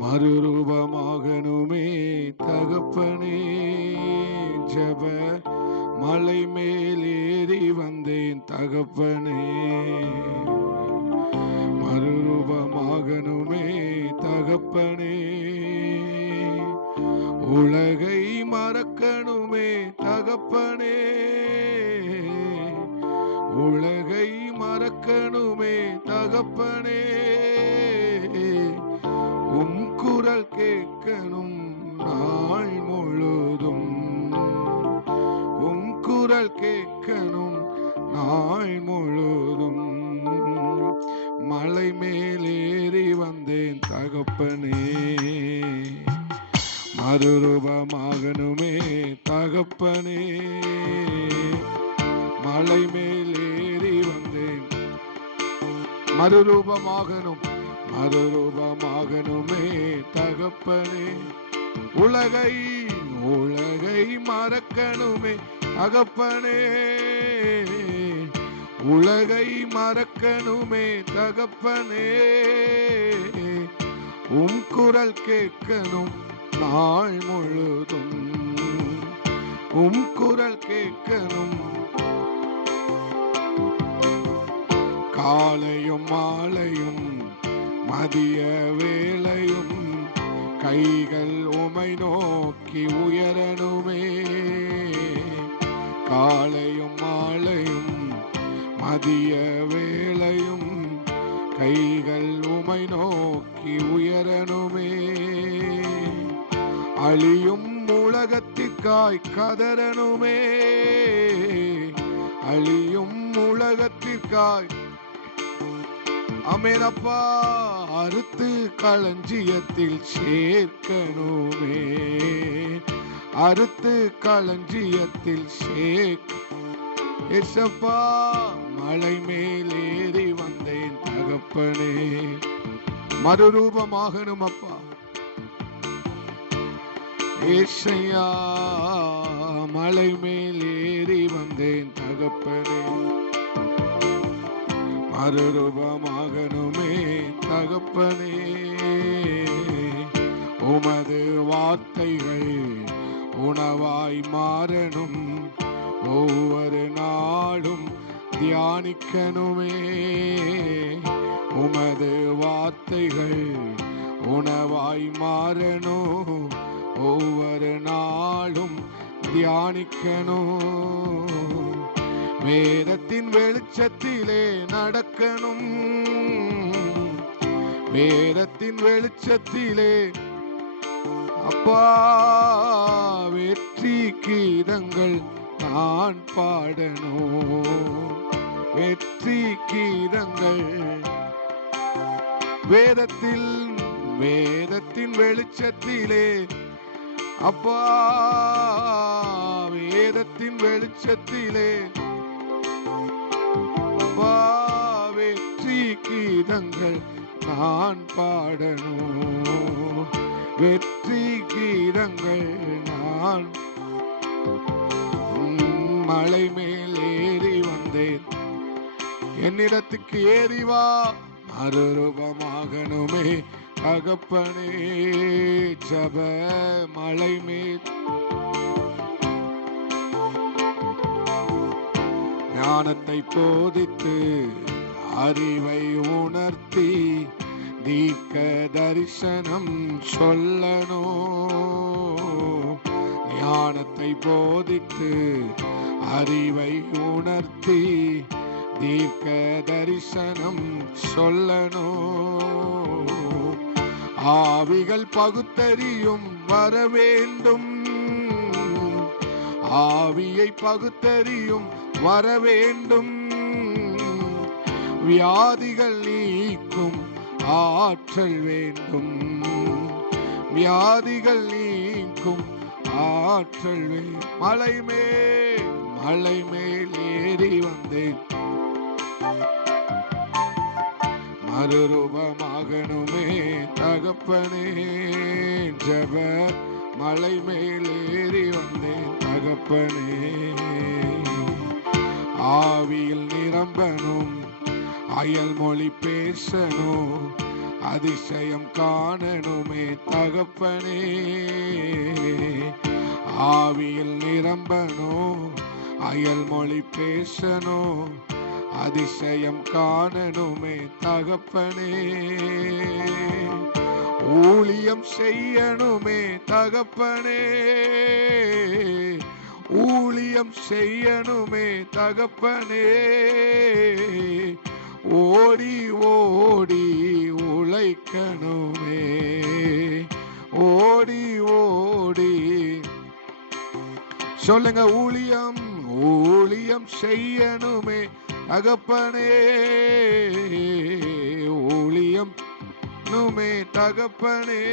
மறுரூபமாகணுமே தகப்பனே. ஜப மலை மேல் ஏறி வந்தேன் தகப்பனே. மறுரூபமாகணுமே தகப்பனே. உலகை மறக்கணுமே தகப்பனே. உலகை மறக்கணுமே தகப்பனே. உம் குரல் கேட்கணும் நாள் முழுதும். உம் குரல் கேட்கணும் நாள் முழுதும். மலை மேலேறி வந்தேன் தகப்பனே. மறுரூபமாகணுமே தகப்பனே. மலை மேலேறி வந்தேன். மறுரூபமாகணும் மறுரூபமாகணுமே தகப்பனே. உலகை உலகை மறக்கணுமே தகப்பனே. உலகை மறக்கணுமே தகப்பனே. உம் குரல் கேட்கணும் நாள் முழுதும். உம் குரல் கேட்கணும் காலையும் மாலையும் மதிய வேளையும். கைகள் உமை நோக்கி உயரணுமே. காலையும் மாலையும் மதிய வேளையும். கைகள் உமை நோக்கி உயரணுமே. அழியும் உலகத்திற்காய் கதறணுமே. அழியும் உலகத்திற்காய் அமேனப்பா அறுத்து களஞ்சியத்தில் சேர்க்கணுமே. அறுத்து களஞ்சியத்தில் ஏசப்பா. மலை மேலேறி வந்தேன் தகப்பனே. மறுரூபமாகணும் அப்பா ஏசையா. மலை மேலேறி வந்தேன் தகப்பனே. மறுரூபமாகணுமே தகப்பனே. உமது வார்த்தைகள் உணவாய் மாறணும். ஒவ்வொரு நாளும் தியானிக்கணுமே. உமது வார்த்தைகள் உணவாய் மாறணும். ஒவ்வொரு நாளும் தியானிக்கணும். வேதத்தின் வெளிச்சத்திலே நடக்கணும். வேதத்தின் வெளிச்சத்திலே அப்பா வெற்றி கீதங்கள் நான் பாடணும். வெற்றி கீதங்கள் வேதத்தின் வெளிச்சத்திலே அப்பா. வேதத்தின் வெளிச்சத்திலே வெற்றி கீதங்கள் நான் பாடணும். வெற்றி கீதங்கள் நான். மலை மேல் ஏறி வந்தேன். என்னிடத்துக்கு ஏறி வா. மறுரூபமாகணுமே தகப்பனே. ஜப மலை மேல் ஞானத்தை போதித்து அறிவை உணர்த்தி தீர்க்க தரிசனம் சொல்லணும். ஞானத்தை போதித்து அறிவை உணர்த்தி தீர்க்க தரிசனம் சொல்லணும். ஆவிகள் பகுத்தறியும் வர வேண்டும். ஆவியை பகுத்தறியும் வர வேண்டும். வியாதிகள் நீக்கும் ஆற்றல் வேண்டும். வியாதிகள் நீக்கும் ஆற்றல் வேண்டும். மலை மேல் ஏறி வந்தேன். மறுரூபமாகணுமே தகப்பனே. ஜப மலை மேல் ஏறி வந்தேன் தகப்பனே. ஆவியில் நிரம்பணும். அயல் மொழி பேசணும். அதிசயம் காணணுமே தகப்பனே. ஆவியில் நிரம்பணும், அயல் மொழி பேசணும், அதிசயம் காணணுமே தகப்பனே. ஊழியம் செய்யணுமே தகப்பனே, ஊழியம் செய்யணுமே தகப்பனே. ஓடி ஓடி உழைக்கணுமே, ஓடி ஓடி சொல்லுங்க. ஊழியம் ஊழியம் செய்யணுமே தகப்பனே, ஊழியம் தகப்பனே.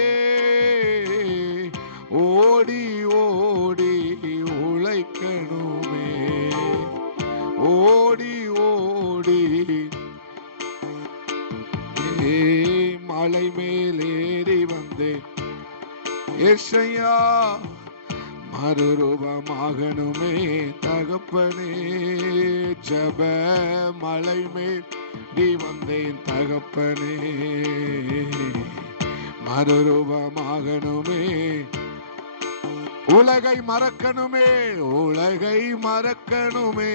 ஓடி ஓடி உழைக்கணுமே, ஓடி ஓடி. மலை மேலேறி வந்தேன் ஏசையா, மறுரூபமாகணுமே தகப்பனே. ஜப மலை மேறி வந்தேன் தகப்பனே, மறுரூபமாகணுமே. உலகை மறக்கணுமே, உலகை மறக்கணுமே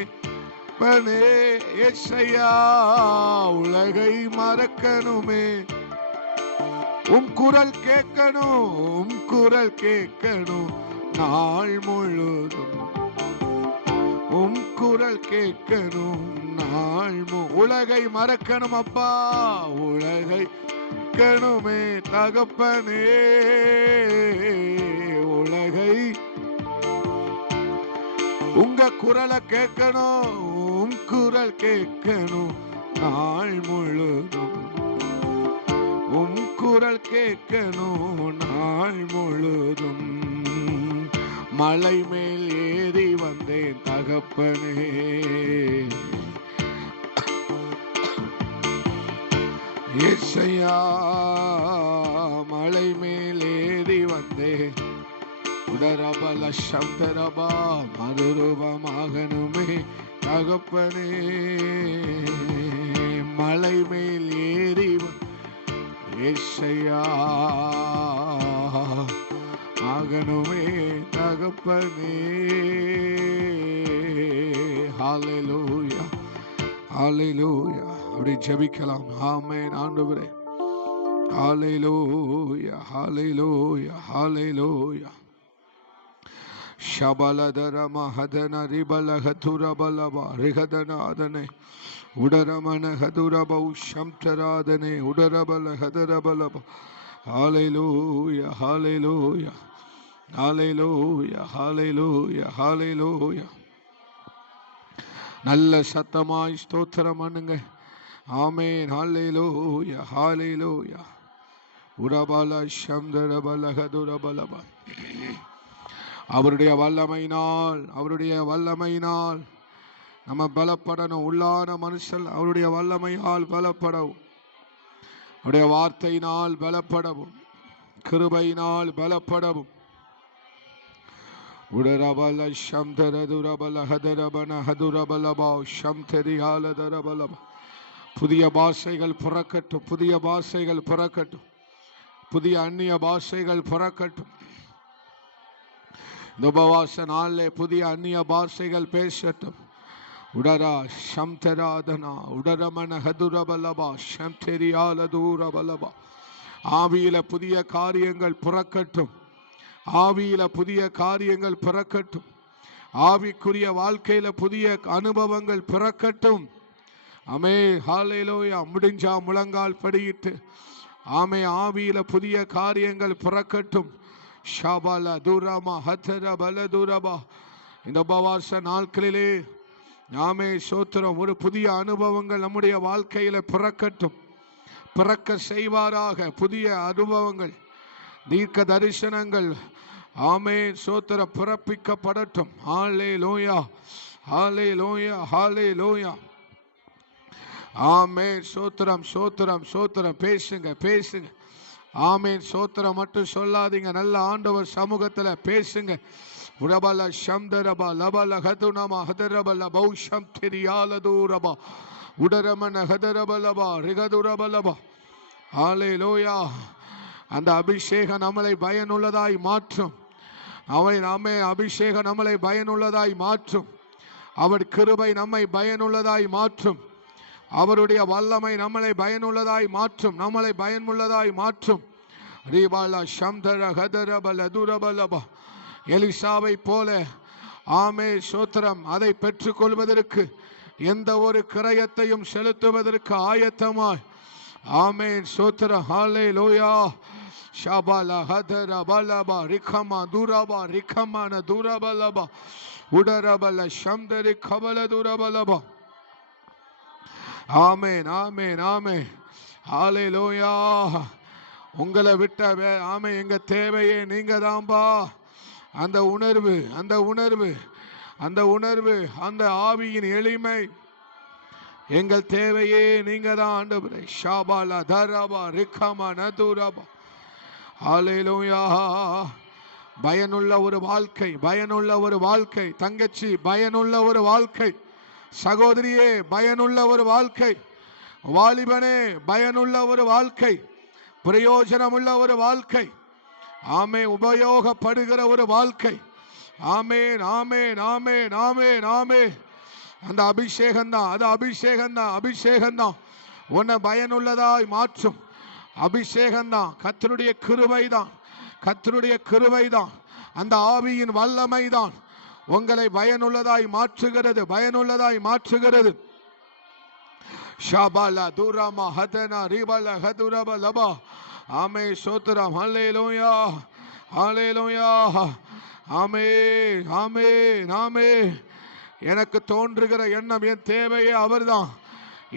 பனே ஏசையா, உலகை மறக்கணுமே. குரல் கேட்கணும், குரல் கேட்கணும் நாள் முழுதும், குரல் கேட்கணும் நாள் உலகை மறக்கணும் அப்பா, உலகை கேட்கணுமே தகப்பனே. உலகை உங்க குரலை கேட்கணும், குரல் கேட்கணும் நாள் முழுதும், குரல் கேட்கணும் நாள் முழுதும். மலை மேல் ஏறி வந்தேன் தகப்பனே, ஏசையா, மலை மேல் ஏறி வந்தேன். உடரபல சந்தரபா, மறுரூபமாகணுமே தகப்பனே. மலை மேல் ஏறி ஏசையா, ஆகணுமே தகப்பனே. ஹல்லேலூயா, ஹல்லேலூயா. அப்படி ஜெபிக்கலாம். ஆமென் ஆண்டவரே. ஹல்லேலூயா, ஹல்லேலூயா, ஹல்லேலூயா. ஷபலதர மஹதன ரிபலஹதுரபலப ரிஹதனாதனே உடரமன ஹதுரபௌ ஷம்தராதனே உடரபல ஹதரபலப. ஹல்லேலூயா, ஹல்லேலூயா, ஹல்லேலூயா, ஹல்லேலூயா, ஹல்லேலூயா. நல்ல சத்தமாய் ஸ்தோத்திரம் பண்ணுங்க. ஆமென். ஹல்லேலூயா, ஹல்லேலூயா. உரபல ஷம்தரபல ஹதுரபலப. அவருடைய வல்லமையினால், அவருடைய வல்லமையினால் நம்ம பலப்படணும். உள்ளான மனுஷன் அவருடைய வல்லமையால் பலப்படவும், அவருடைய வார்த்தையினால் பலப்படவும், கிருபையினால் பலப்படவும். உடரபல ஷம்தரதுரபல ஹதரபன ஹதுரபலபா ஷம்தரியாலதரபலப. புதிய பாஷைகள் பிறக்கட்டும், புதிய பாஷைகள் பிறக்கட்டும், புதிய அந்நிய பாஷைகள் பிறக்கட்டும். இந்த உபவாச நாளிலே புதிய அந்நிய பாஷைகள் பேசட்டும். உடரா ஷம்தராதனா உடரமன ஹதுரபலபா ஷம்தரியாலதூரபலபா. ஆவியில புதிய காரியங்கள் பிறக்கட்டும், ஆவியில புதிய காரியங்கள் பிறக்கட்டும், ஆவிக்குரிய வாழ்க்கையில புதிய அனுபவங்கள் பிறக்கட்டும். ஆமே. ஹல்லேலூயா. முடிஞ்சா முழங்கால் படியிட்டு ஆமே, ஆவியில புதிய காரியங்கள் பிறக்கட்டும். ஷபல துரமா ஹதர பல துரபா. இந்த உபவாச நாட்களிலே ஆமே சோத்திரம், ஒரு புதிய அனுபவங்கள் நம்முடைய வாழ்க்கையில பிறக்கட்டும், பிறக்க செய்வாராக. புதிய அனுபவங்கள், தீர்க்க தரிசனங்கள் ஆமே சோத்திரம் பிறப்பிக்கப்படட்டும். ஹல்லேலூயா, ஹல்லேலூயா, ஹல்லேலூயா. ஆமே சோத்திரம், சோத்திரம், சோத்திரம். பேசுங்க, பேசுங்க. ஆமேன். சோத்திரம் மட்டும் சொல்லாதீங்க, நல்ல ஆண்டவர் சமூகத்தில் பேசுங்க. உரபல ஷம்தரபா லபல ஹதுனமா ஹதரபல பௌஷம் தெரியாலதூரபா உடரமன ஹதரபலபா ரிகதுரபலபா. ஹalleluya. அந்த அபிஷேகம் நம்மளை பயனுள்ளதாய் மாற்றும். நாமே அபிஷேகம் நம்மளை பயனுள்ளதாய் மாற்றும். அவர் கிருபை நம்மை பயனுள்ளதாய் மாற்றும். அவருடைய வல்லமை நம்மளை பயனுள்ளதாய் மாற்றும். நம்மளை பயனுள்ளதாய் மாற்றும். எலிசாவை போல ஆமே சோத்திரம் அதை பெற்றுக்கொள்வதற்கு எந்த ஒரு கிரயத்தையும் செலுத்துவதற்கு ஆயத்தமாய் ஆமென் சோத்திரம் ஹalleluya. ஷாபாலா ஹதர பலபா ரிகமா துரபா ரிகமான துரபலபா உடரபல ஷம்தரி கபல துரபலபா. ஆமென் ஆமென் ஆமென் ஹalleluya. உங்களை விட்ட ஆமே எங்க தேவையே நீங்க தான்பா. அந்த உணர்வு அந்த உணர்வு அந்த உணர்வு அந்த ஆவியின் எளிமை எங்கள் தேவையே நீங்க தான் ஆண்டவரே. ஷாபாலா தரபா ரிகமா நதுரபா ஹalleluya. பயனுள்ள ஒரு வாழ்க்கை, பயனுள்ள ஒரு வாழ்க்கை தங்கச்சி, பயனுள்ள ஒரு வாழ்க்கை சகோதரியே, பயனுள்ள ஒரு வாழ்க்கை வாலிபனே, பயனுள்ள ஒரு வாழ்க்கை, பிரயோஜனமுள்ள ஒரு வாழ்க்கை, ஆமே உபயோகப்படுகிற ஒரு வாழ்க்கை. ஆமேன் ஆமேன் ஆமேன் ஆமேன் ஆமேன். அந்த அபிஷேகம் தான், அது அபிஷேகம் தான், அபிஷேகம் தான் உன்னை பயனுள்ளதாய் மாற்றும். அபிஷேகம் தான், கர்த்தருடைய கிருபை தான், கர்த்தருடைய கிருபை தான், அந்த ஆவியின் வல்லமை தான் உங்களை பயனுள்ளதாய் மாற்றுகிறது, பயனுள்ளதாய் மாற்றுகிறது. ஷாபாலா துராமா ஹதனா ரிபல ஹதுரப லபா ஆமே சோத்ரம் ஹல்லேலூயா ஹல்லேலூயா ஆமே ஆமே ஆமே. எனக்கு தோன்றுகிற எண்ணம் என் தேவையே அவர்தான்.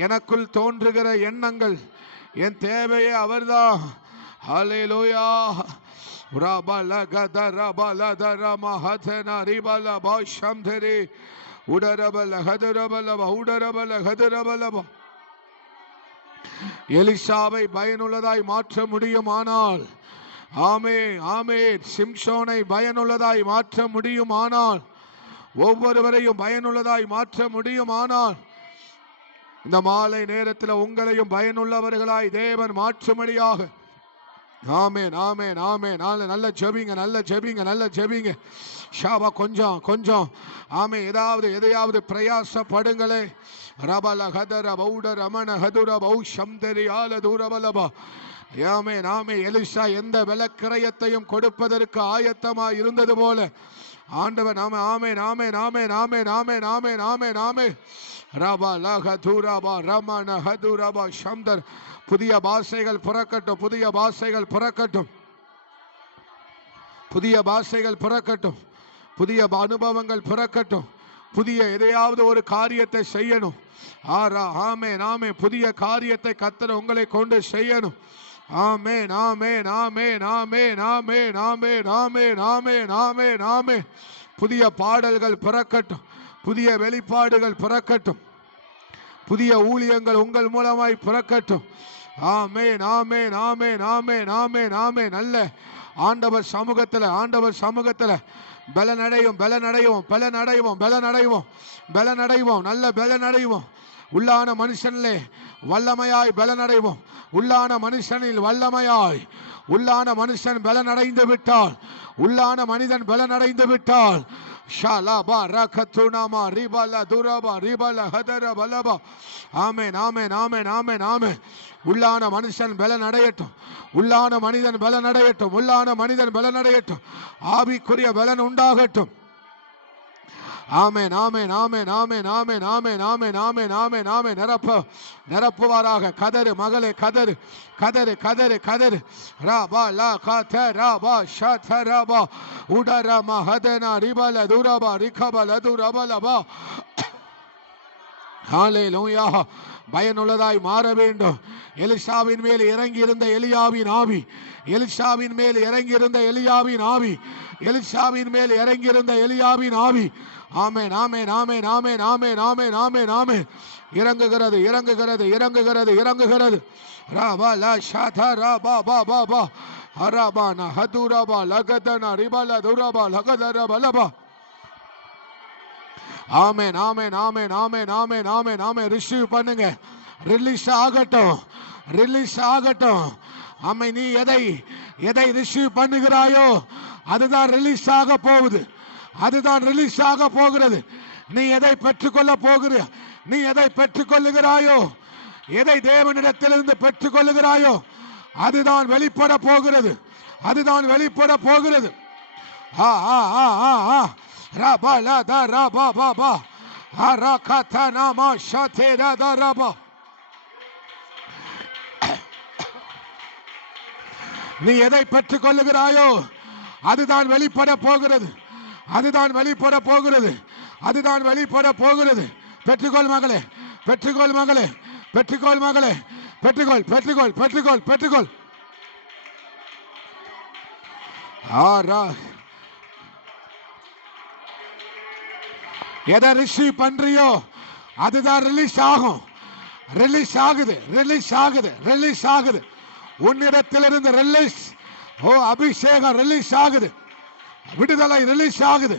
எனக்குள் தோன்றுகிற எண்ணங்கள் என் தேவையே அவர்தான். ஹல்லேலூயா. ரபல கதரபல தரமா ஹதனா ரிபல பாஷம்தரி உடரபல ஹதுரபல உடரபல ஹதுரபல. எலிசாவை பயனுள்ளதாய் மாற்ற முடியுமானால், ஆமே ஆமே, சிம்சோனை பயனுள்ளதாய் மாற்ற முடியுமானால், ஒவ்வொருவரையும் பயனுள்ளதாய் மாற்ற முடியுமானால், இந்த மாலை நேரத்தில் உங்களையும் பயனுள்ளவர்களாய் தேவன் மாற்றும்படியாக ஆமேன் ஆமேன் ஆமேன். நல்ல ஜெபிங்க, நல்ல ஜெபிங்க, நல்ல ஜெபிங்க. ஷாபா கொஞ்சம் கொஞ்சம் ஆமே எதையாவது பிரயாசப்படுங்களே. ரபல ஹதர பௌட ரமண ஹதுர பௌ ஷம்தரி ஆல தூரபலபா. ஆமே நாமே எலிசா எந்த விலக்கிரயத்தையும் கொடுப்பதற்கு ஆயத்தமாய் இருந்தது போல ஆண்டவர் நாமே ஆமே நாமே நாமே நாமே நாமே நாமே நாமே நாமே ரபல ஹதுரபா ரமண ஹதுரபா ஷம்தர். புதிய பாஷைகள் பிறக்கட்டும், புதிய பாஷைகள் பிறக்கட்டும், புதிய பாஷைகள் பிறக்கட்டும், புதிய அனுபவங்கள் பிறக்கட்டும். புதிய எதையாவது ஒரு காரியத்தை செய்யணும். ஆமே நாமே புதிய காரியத்தை கர்த்தர் உங்களை கொண்டு செய்யணும். ஆமே நாமே நாமே நாமே நாமே நாமே நாமே நாமே நாமே நாமே. புதிய பாடல்கள் பிறக்கட்டும், புதிய வெளிப்பாடுகள் பிறக்கட்டும், புதிய ஊழியங்கள் உங்கள் மூலமாய் பிறக்கட்டும். ஆமே நாமே நாமே நாமே நாமே நாமே. நல்ல ஆண்டவர் சமூகத்தில், ஆண்டவர் சமூகத்தில் பலனடைவோம் பலனடைவோம் பலனடைவோம் பலனடைவோம் பலனடைவோம், நல்ல பலனடைவோம். உள்ளான மனுஷனிலே வல்லமையாய் பலனடைவோம். உள்ளான மனுஷனில் வல்லமையாய், உள்ளான மனுஷன் பலனடைந்து விட்டால், உள்ளான மனிதன் பலனடைந்து விட்டால் ஷாலாபா ரகத்துனாமா ரிபல துரபா ரிபல ஹதர பலபா. ஆமென் ஆமென் ஆமென் ஆமென் ஆமென். உள்ளான மனுஷன் பலனடையட்டும், உள்ளான மனிதன் பலனடையட்டும், உள்ளான மனிதன் பலனடையட்டும், ஆவிக்குரிய பலன் உண்டாகட்டும். ஆமென் ஆமென் ஆமென் ஆமென் ஆமென் ஆமென் ஆமென் ஆமென் ஆமென் ஆமென். நிரப்புவாராக. கதறு மகளே, கதறு கதறு கதறு கதறு. ரபா லா கத ரபா ஷத ரபா உடரமா ஹதனா ரிபல துரபா ரிகபல துரபலபா. ஹல்லேலூயா. பயனுள்ளதாய் மாற வேண்டும். எலிசாவின் மேல் இறங்கி இருந்த எலியாவின் ஆவி, எலிசாவின் மேல் இறங்கி இருந்த எலியாவின் ஆவி, எலிசாவின் மேல் இறங்கி இருந்த எலியாவின் ஆவி. ஆமென் ஆமென் ஆமென் ஆமென் ஆமென் ஆமென் ஆமென் ஆமென். இறங்குகிறது இறங்குகிறது இறங்குகிறது இறங்குகிறது. ரபா லா ஷத ரபா பா பா பா ஹரபானா ஹதுரபா லகதனா ரிபல துரபா லகதர பலபா. ஆமென் ஆமென் ஆமென் ஆமென் ஆமென் ஆமென் ஆமென். ரிசீவ் பண்ணுங்க. ரிலீஸ் ஆகட்டும். ரிலீஸ் ஆகட்டும். அம்மை, நீ எதை எதை ரிசீவ் பண்ணுகிறாயோ அதுதான் ரிலீஸ் ஆக போகுது. அதுதான் ரிலீஸ் ஆக போகிறது. நீ எதை பெற்றுக்கொள்ள போகிற, நீ எதை பெற்றுக்கொள்ளுகிறாயோ, எதை தேவனிடத்திலிருந்து பெற்றுக்கொள்ளுகிறாயோ அதுதான் வெளிப்பட போகிறது. அதுதான் வெளிப்பட போகிறது. ஆ ஆ ஆ ஆ ஆ ரபா லா தா ரபா பா பா அரா கதா நாமா ஷதே ரா தா ரபா. நீ எதை பெற்றுக் கொள்ளுகிறாயோ அதுதான் வெளிப்பட போகிறது. அதுதான் வெளிப்பட போகிறது. அதுதான் வெளிப்பட போகிறது. பெற்றுக்கொள் மகளே, பெற்றுக்கொள் மகளே, பெற்றுக்கொள் மகளே, பெற்றுக்கொள், பெற்றுக்கொள், பெற்றுக்கொள், பெற்றுக்கொள். எதை ரிசீவ் பண்றியோ அதுதான் ரிலீஸ் ஆகும். ரிலீஸ் ஆகுது, ரிலீஸ் ஆகுது, ரிலீஸ் ஆகுது. உன்னிடத்திலிருந்து ரிலீஸ். ஓ, அபிஷேகம் ரிலீஸ் ஆகுது. விடுதலை ரிலீஸ் ஆகுது.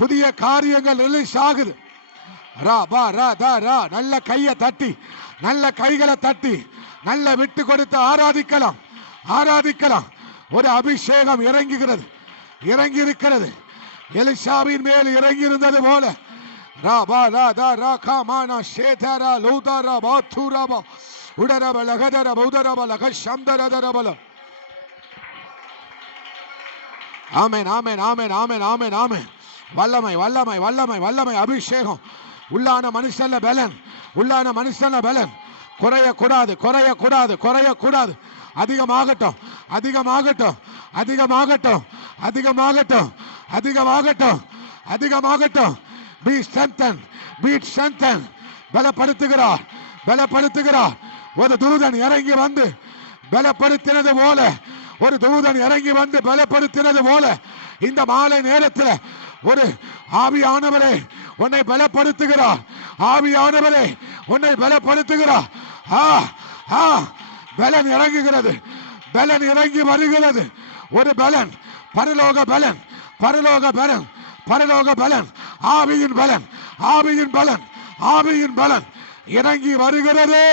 புதிய காரியங்கள் ரிலீஸ் ஆகுது. ரா பா ரா தா ரா. நல்ல கையை தட்டி, நல்ல கைகளை தட்டி, நல்ல விட்டு கொடுத்து ஆராதிக்கலாம், ஆராதிக்கலாம். ஒரு அபிஷேகம் இறங்குகிறது, இறங்கி இருக்கிறது. எலிசாவின் மேல் இறங்கி இருந்தது போல. ரா பா ரா தா ரா காமானா ஷேதரா லூதரா பாத்துரா உடரப லகதர பௌதரப லக சம்தரதரபல. ஆமென், ஆமென், ஆமென், ஆமென், ஆமென், ஆமென். வல்லமை, வல்லமை, வல்லமை, வல்லமை. அபிஷேகம் உள்ளான மனுஷன்ல பலன், உள்ளான மனுஷன்ல பலன். குறையக்கூடாது, குறையக்கூடாது, குறையக்கூடாது. அதிகமாகட்டும், அதிகமாகட்டும், அதிகமாகட்டும், அதிகமாகட்டும், அதிகமாகட்டும், அதிகமாகட்டும். Be strengthen, be strengthen. பலப்படுத்துகிறார், பலப்படுத்துகிறார். ஒரு தூதன் இறங்கி வந்து பலப்படுத்தினது போல, ஒரு தூதன் இறங்கி வந்து பலப்படுத்தினது போல இந்த மாலை நேரத்தில் ஒரு ஆவியானவரே உன்னை பலப்படுத்துகிறார். ஆவியானவரே உன்னை பலப்படுத்துகிறார். பலன் இறங்குகிறது, பலன் இறங்கி வருகிறது. ஒரு பலன், பரலோக பலன், பரலோக பலன், பரலோக பலன், ஆவியின் பலன், ஆவியின் பலன், ஆவியின் பலன் இறங்கி வருகிறது.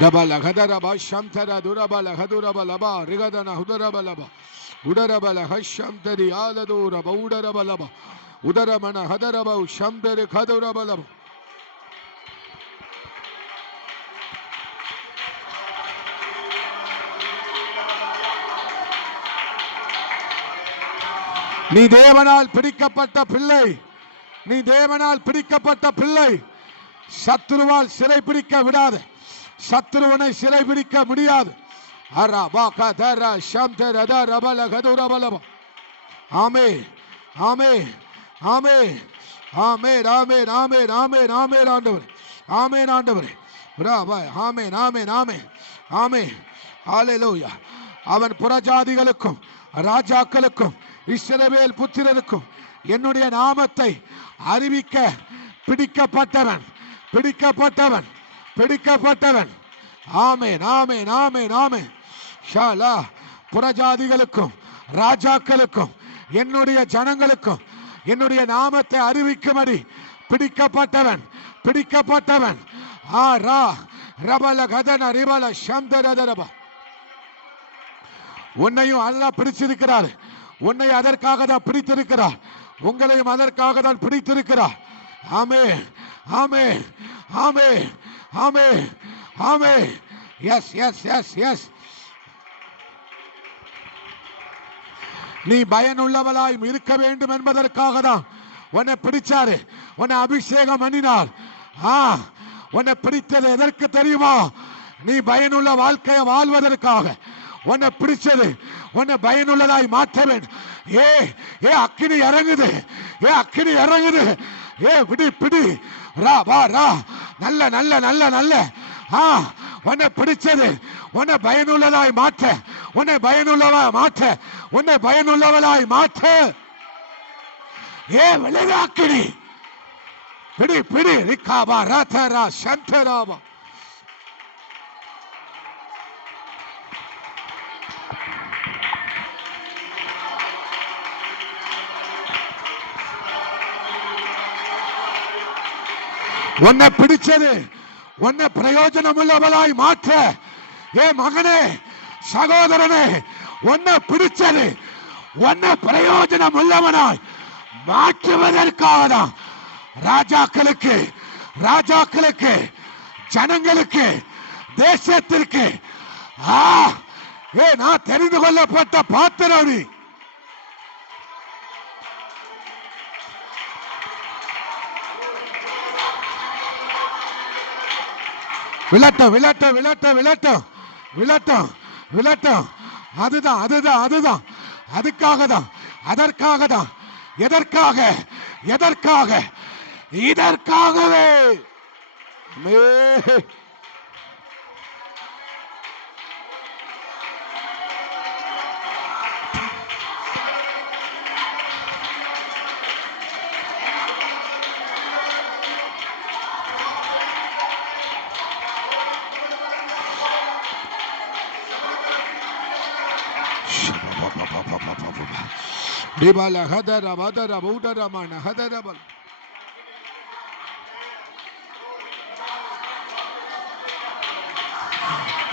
Dabala Hadaraba Shamtara Durabala Hadurabalaba Rigadana Hudarabalaba Udarabala Hashamtari Aladuraba Udarabalaba Udaramana Hadaraba Shamtari Hadurabalaba. நீ தேவனால் பிடிக்கப்பட்ட பிள்ளை, நீ தேவனால் பிடிக்கப்பட்ட பிள்ளை. சத்துருவால் சிறை பிடிக்க விடாது, சத்துருவனை சிறை பிடிக்க முடியாது. ஆமே, ஆமே, ஆமே, ஆமே, ஆமே, ஆமே, ஆமே, ஆமே ஆண்டவர், ஆமே ஆண்டவர், ஆமே, ஆமே, ஆமே, ஆமே. ஹல்லேலூயா. அவன் புறஜாதிகளுக்கும் ராஜாக்களுக்கும் இஸ்ரவேல் புத்திரருக்கும் என்னுடைய நாமத்தை அறிவிக்க பிடிக்கப்பட்டவன், பிடிக்கப்பட்டவன், பிடிக்கப்பட்டவன். ஆமென், ஆமென், ஆமென், ஆமென். ஷாலா. புறஜாதிகளுக்கும் ராஜாக்களுக்கும் என்னுடைய ஜனங்களுக்கும் என்னுடைய நாமத்தை அறிவிக்கும்படி பிடிக்கப்பட்டவன், பிடிக்கப்பட்டவன். ஆ ரா ரபல கதன ரிபல சம்தரதரப. உன்னையும் அல்லாஹ் பிடிச்சிருக்கிறார். உன்னை அதற்காக தான் பிடித்திருக்கிறார். உங்களையும் அதற்காக தான் பிடித்திருக்கிறார். ஆமே, ஆமே, ஆமே, ஆமே, ஆமே. Yes, yes, yes, yes. நீ பயனுள்ளவளாய் இருக்க வேண்டும் என்பதற்காக தான் உன்னை பிடிச்சாரு, உன்னை அபிஷேகம் பண்ணினார். உன்னை பிடித்தது எதற்கு தெரியுமா? நீ பயனுள்ள வாழ்க்கையை வாழ்வதற்காக உன்னை பிடிச்சது. உன்னை பயனுள்ளதாய் மாற்ற வேண்டும். ஏ அக்கினி இறங்குது, ஏ அக்கினி இறங்குது. ஏ பிடி பிடி, ரா வா ரா. நல்ல நல்ல நல்ல நல்ல. உன்னை பிடிச்சது உன்னை பயனுள்ளதாய் மாற்ற, உன்னை பயனுள்ளவாய் மாற்ற, உன்னை பயனுள்ளவளாய் மாற்ற. ஏ விளையாக்கினி பிடி பிடி ரிகாபா ரதரா சந்தராபா. உன்னை பிடிச்சது உன்னை பிரயோஜனம் உள்ளவளாய் மாற்ற, ஏ மகனே சகோதரனே, உன்னை பிடிச்சது உன்னை பிரயோஜனம் உள்ளவனாய் மாற்றுவதற்காக தான். ராஜாக்களுக்கு ராஜாக்களுக்கு ஜனங்களுக்கு தேசத்திற்கு நான் தெரிந்து கொள்ளப்பட்ட பாத்திரம். விளட்டும் விளட்டும் விளட்டும் விளட்டும் விளட்டும் விளட்டும். அதுதான் அதுதான் அதுதான். அதுக்காக தான், அதற்காக தான். எதற்காக? எதற்காக? இதற்காகவே.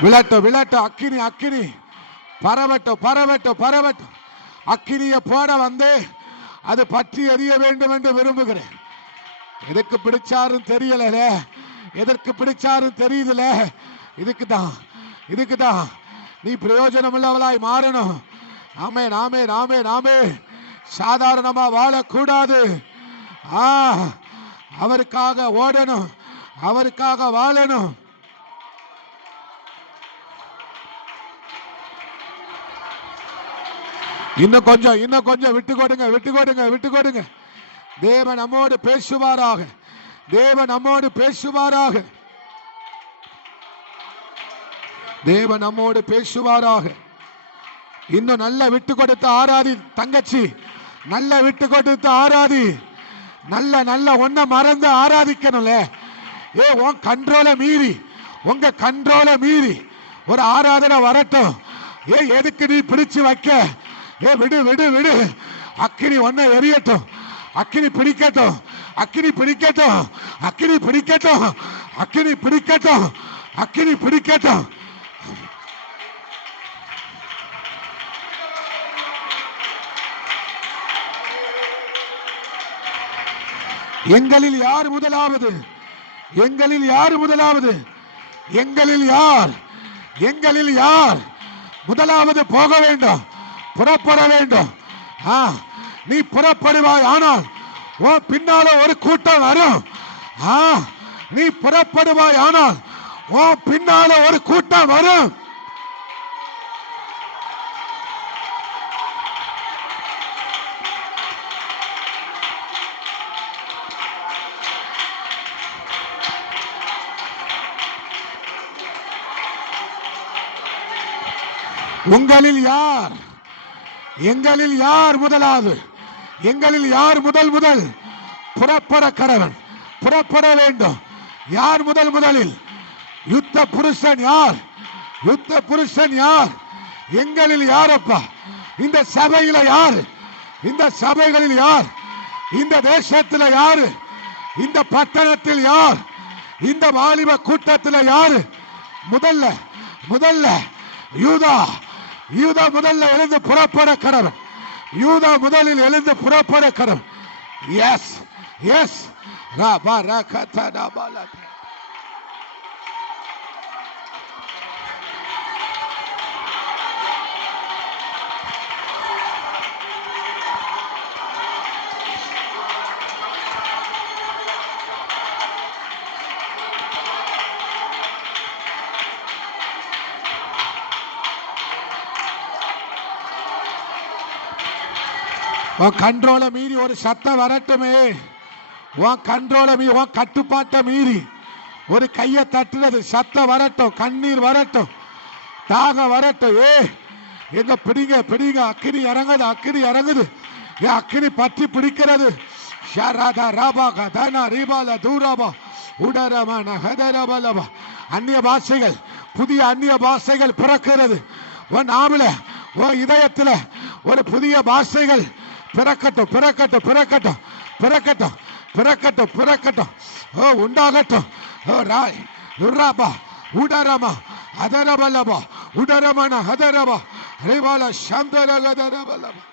விளட்டும் விளட்டும். அக்கினி அக்கினி பரவட்டும் பரவட்டும் பரவட்டும். அக்கினியை போட வந்து அது பற்றி எரிய வேண்டும் என்று விரும்புகிறேன். எதற்கு பிடிச்சாரும் தெரியல, எதற்கு பிடிச்சாரும் தெரியுதுல. இதுக்குதான் இதுக்குதான் நீ பிரயோஜனம் உள்ளவளாய் மாறணும். ஆமென் ஆமென் ஆமென் ஆமென். சாதாரணமா வாழக்கூடாது. அவருக்காக ஓடணும், அவருக்காக வாழணும். இன்னும் கொஞ்சம் விட்டு கொடுங்க விட்டு கொடுங்க விட்டு கொடுங்க. தேவன் நம்மோடு பேசுவாராக, தேவன் நம்மோடு பேசுவாராக, தேவன் நம்மோடு பேசுவாராக. இன்னும் நல்ல விட்டு கொடுத்த ஆராதி தங்கச்சி, நல்ல விட்டு கொடுத்த ஆராதி. நல்ல நல்ல ஒன்ன மறந்து ஆராதிக்கணும்ல. உன் கண்ட்ரோல மீறி, உங்க கண்ட்ரோல மீறி ஒரு ஆராதனை வரட்டும். எதுக்கு நீ பிடிச்சு வைக்க? விடு விடு விடு. அக்கினி ஒன்ன எரியட்டும், அக்கினி பிடிக்கட்டும், அக்கினி பிடிக்கட்டும், அக்கினி பிடிக்கட்டும், அக்கினி பிடிக்கட்டும், அக்கினி பிடிக்கட்டும். எங்களில் யார் முதலாவது? எங்களில் யார் முதலாவது? எங்களில் யார்? எங்களில் யார் முதலாவது போக வேண்டும், புறப்பட வேண்டும்? நீ புறப்படுவாய், ஆனால் பின்னால ஒரு கூட்டம் வரும். நீ புறப்படுவாய், ஆனால் பின்னால ஒரு கூட்டம் வரும். உங்களில் யார்? எங்களில் யார் முதலாவது? எங்களில் யார் முதல் முதல் புறப்பட கடவன், புறப்பட வேண்டும்? யார் முதல் முதலில்? யுத்த புருஷன் யார்? யுத்த புருஷன் யார்? எங்களில் யாரப்பா? இந்த சபையில யார்? இந்த சபைகளில் யார்? இந்த தேசத்தில் யாரு? இந்த பட்டணத்தில் யார்? இந்த வாலிப கூட்டத்தில் யாரு? முதல்ல முதல்ல யூதா, யூதா முதல்ல எழுந்து புறப்பட கடவன். யூதா முதலில் எழுந்து புறப்பட கடவன். Yes yes. உன் கண்ட்ரோல மீறி ஒரு சத்தம் வரட்டுமே. உன் கண்ட்ரோல மீறி, உன் கட்டுப்பாட்டை மீறி ஒரு கையை தட்டுறது சத்தம் வரட்டும், கண்ணீர் வரட்டும், தாகம் வரட்டும். எங்க பிடிங்க பிடிங்க. அக்கினி இறங்குது, அக்கினி இறங்குது. அக்கினி பற்றி பிடிக்கிறது. ஷரத ரபக தன ரிபல தூரபா உடரமன ஹதரபலபா. அந்நிய பாஷைகள், புதிய அந்நிய பாஷைகள் பிறக்கிறது. உன் நாவில, உன் இதயத்தில் ஒரு புதிய பாஷைகள் பிறக்கட்டும், பிறக்கட்டும், பிறக்கட்டும், பிறக்கட்டும், பிறக்கட்டும், பிறக்கட்டும். ஓ உண்டாகட்டும். ஓ ராய் உராபா உடரமா அதரபலபா உடரமன ஹதரபா ரிபல சந்தரகதரபலபா.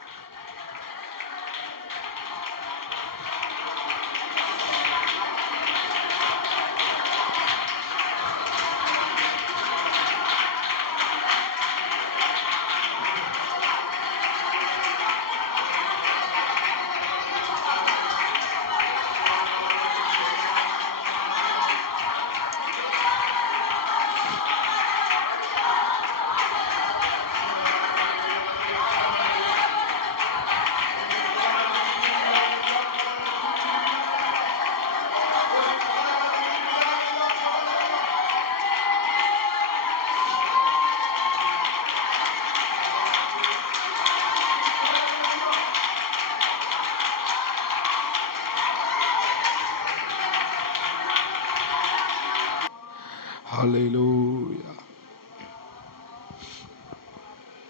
ஹல்லேலூயா.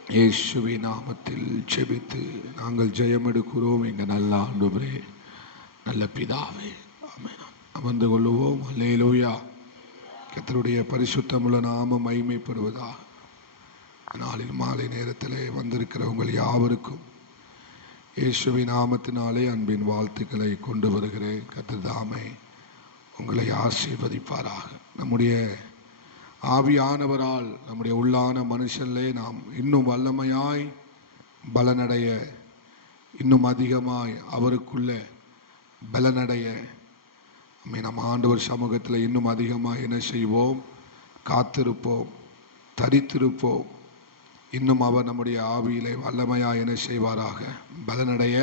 இயேசுவின் நாமத்தில் ஜெபித்து நாங்கள் ஜெயம் எடுக்கிறோம். எங்கள் நல்ல ஆண்டவரே, நல்ல பிதாவே, ஆமென். அமர்ந்து கொள்ளுவோம். ஹல்லேலூயா. கர்த்தருடைய பரிசுத்தமுள்ள நாமம் மகிமைப்படுவதாக. நாளில் மாலை நேரத்திலே வந்திருக்கிற உங்கள் யாவருக்கும் இயேசுவின் நாமத்தினாலே அன்பின் வாழ்த்துக்களை கொண்டு வருகிறேன். கர்த்தர் தாமே உங்களை ஆசீர்வதிப்பாராக. நம்முடைய ஆவியானவரால் நம்முடைய உள்ளான மனுஷனிலே நாம் இன்னும் வல்லமையாய் பலனடைய, இன்னும் அதிகமாய் அவருக்குள்ள பலனடைய நம்ம ஆண்டவர் சமூகத்தில் இன்னும் அதிகமாக என்ன செய்வோம்? காத்திருப்போம், தரித்திருப்போம். இன்னும் அவர் நம்முடைய ஆவியிலே வல்லமையாய் என்ன செய்வாராக? பலனடைய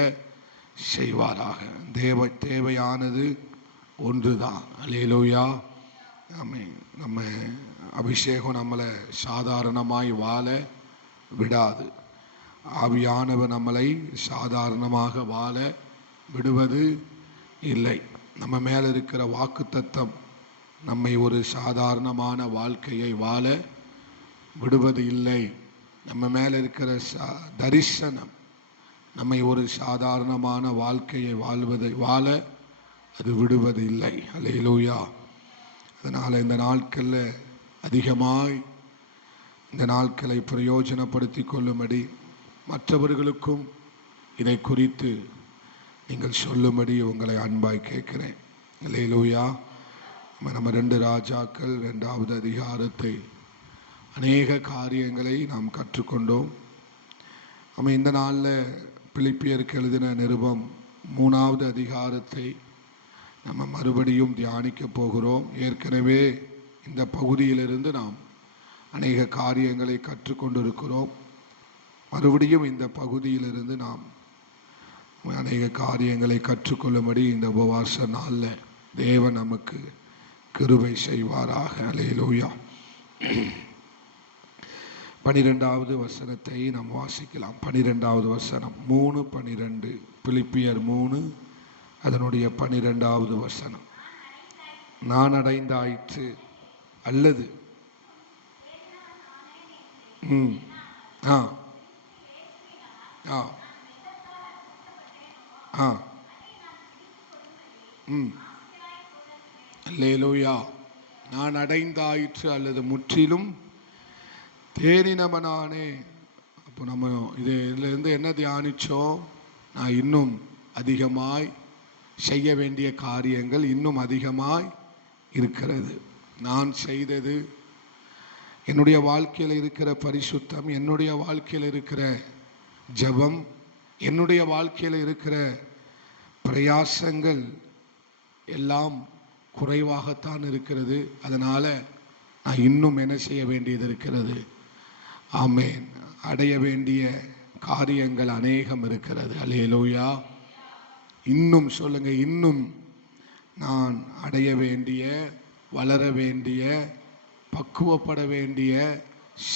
செய்வாராக. தேவையானது ஒன்றுதான். அல்லேலூயா. ஆமென். நம்ம அபிஷேகம் நம்மளை சாதாரணமாய் வாழ விடாது. ஆவியானவர் நம்மளை சாதாரணமாக வாழ விடுவது இல்லை. நம்ம மேலே இருக்கிற வாக்குத்தத்தம் நம்மை ஒரு சாதாரணமான வாழ்க்கையை வாழ விடுவது இல்லை. நம்ம மேலே இருக்கிற தரிசனம் நம்மை ஒரு சாதாரணமான வாழ்க்கையை வாழ அது விடுவது இல்லை. அல்லேலூயா. அதனால் இந்த நாட்களில் அதிகமாய் இந்த நாட்களை பிரயோஜனப்படுத்தி கொள்ளும்படி, மற்றவர்களுக்கும் இதை குறித்து நீங்கள் சொல்லும்படி உங்களை அன்பாய் கேட்கிறேன். அல்லேலூயா. நம்ம 2 ராஜாக்கள் 2வது அதிகாரத்தை அநேக காரியங்களை நாம் கற்றுக்கொண்டோம். நம்ம இந்த நாளில் பிலிப்பியருக்கு எழுதின நிருபம் 3வது அதிகாரத்தை நம்ம மறுபடியும் தியானிக்க போகிறோம். ஏற்கனவே இந்த பகுதியிலிருந்து நாம் அநேக காரியங்களை கற்றுக்கொண்டிருக்கிறோம். மறுபடியும் இந்த பகுதியிலிருந்து நாம் அநேக காரியங்களை கற்றுக்கொள்ளும்படி இந்த உபவாச நாளில் தேவன் நமக்கு கிருபை செய்வாராக. அல்லேலூயா. 12வது வசனத்தை நாம் வாசிக்கலாம். 12வது வசனம் 3:12. பிலிப்பியர் 3 அதனுடைய 12வது வசனம். நான் அடைந்தாயிற்று அல்லது அல்லேலூயா. நான் அடைந்தாயிற்று அல்லது முற்றிலும் தேறினவனானே. அப்போ நம்ம இதிலிருந்து என்ன தியானிச்சோம்? நான் இன்னும் அதிகமாய் செய்ய வேண்டிய காரியங்கள் இன்னும் அதிகமாய் இருக்கிறது. நான் செய்தது, என்னுடைய வாழ்க்கையில் இருக்கிற பரிசுத்தம், என்னுடைய வாழ்க்கையில் இருக்கிற ஜெபம், என்னுடைய வாழ்க்கையில் இருக்கிற பிரயாசங்கள் எல்லாம் குறைவாகத்தான் இருக்கிறது. அதனால் நான் இன்னும் என்ன செய்ய வேண்டியது இருக்கிறது? ஆமென். அடைய வேண்டிய காரியங்கள் அநேகம் இருக்கிறது. அல்லேலூயா. இன்னும் சொல்லுங்க, இன்னும் நான் அடைய வேண்டிய, வளர வேண்டிய, பக்குவப்பட வேண்டிய,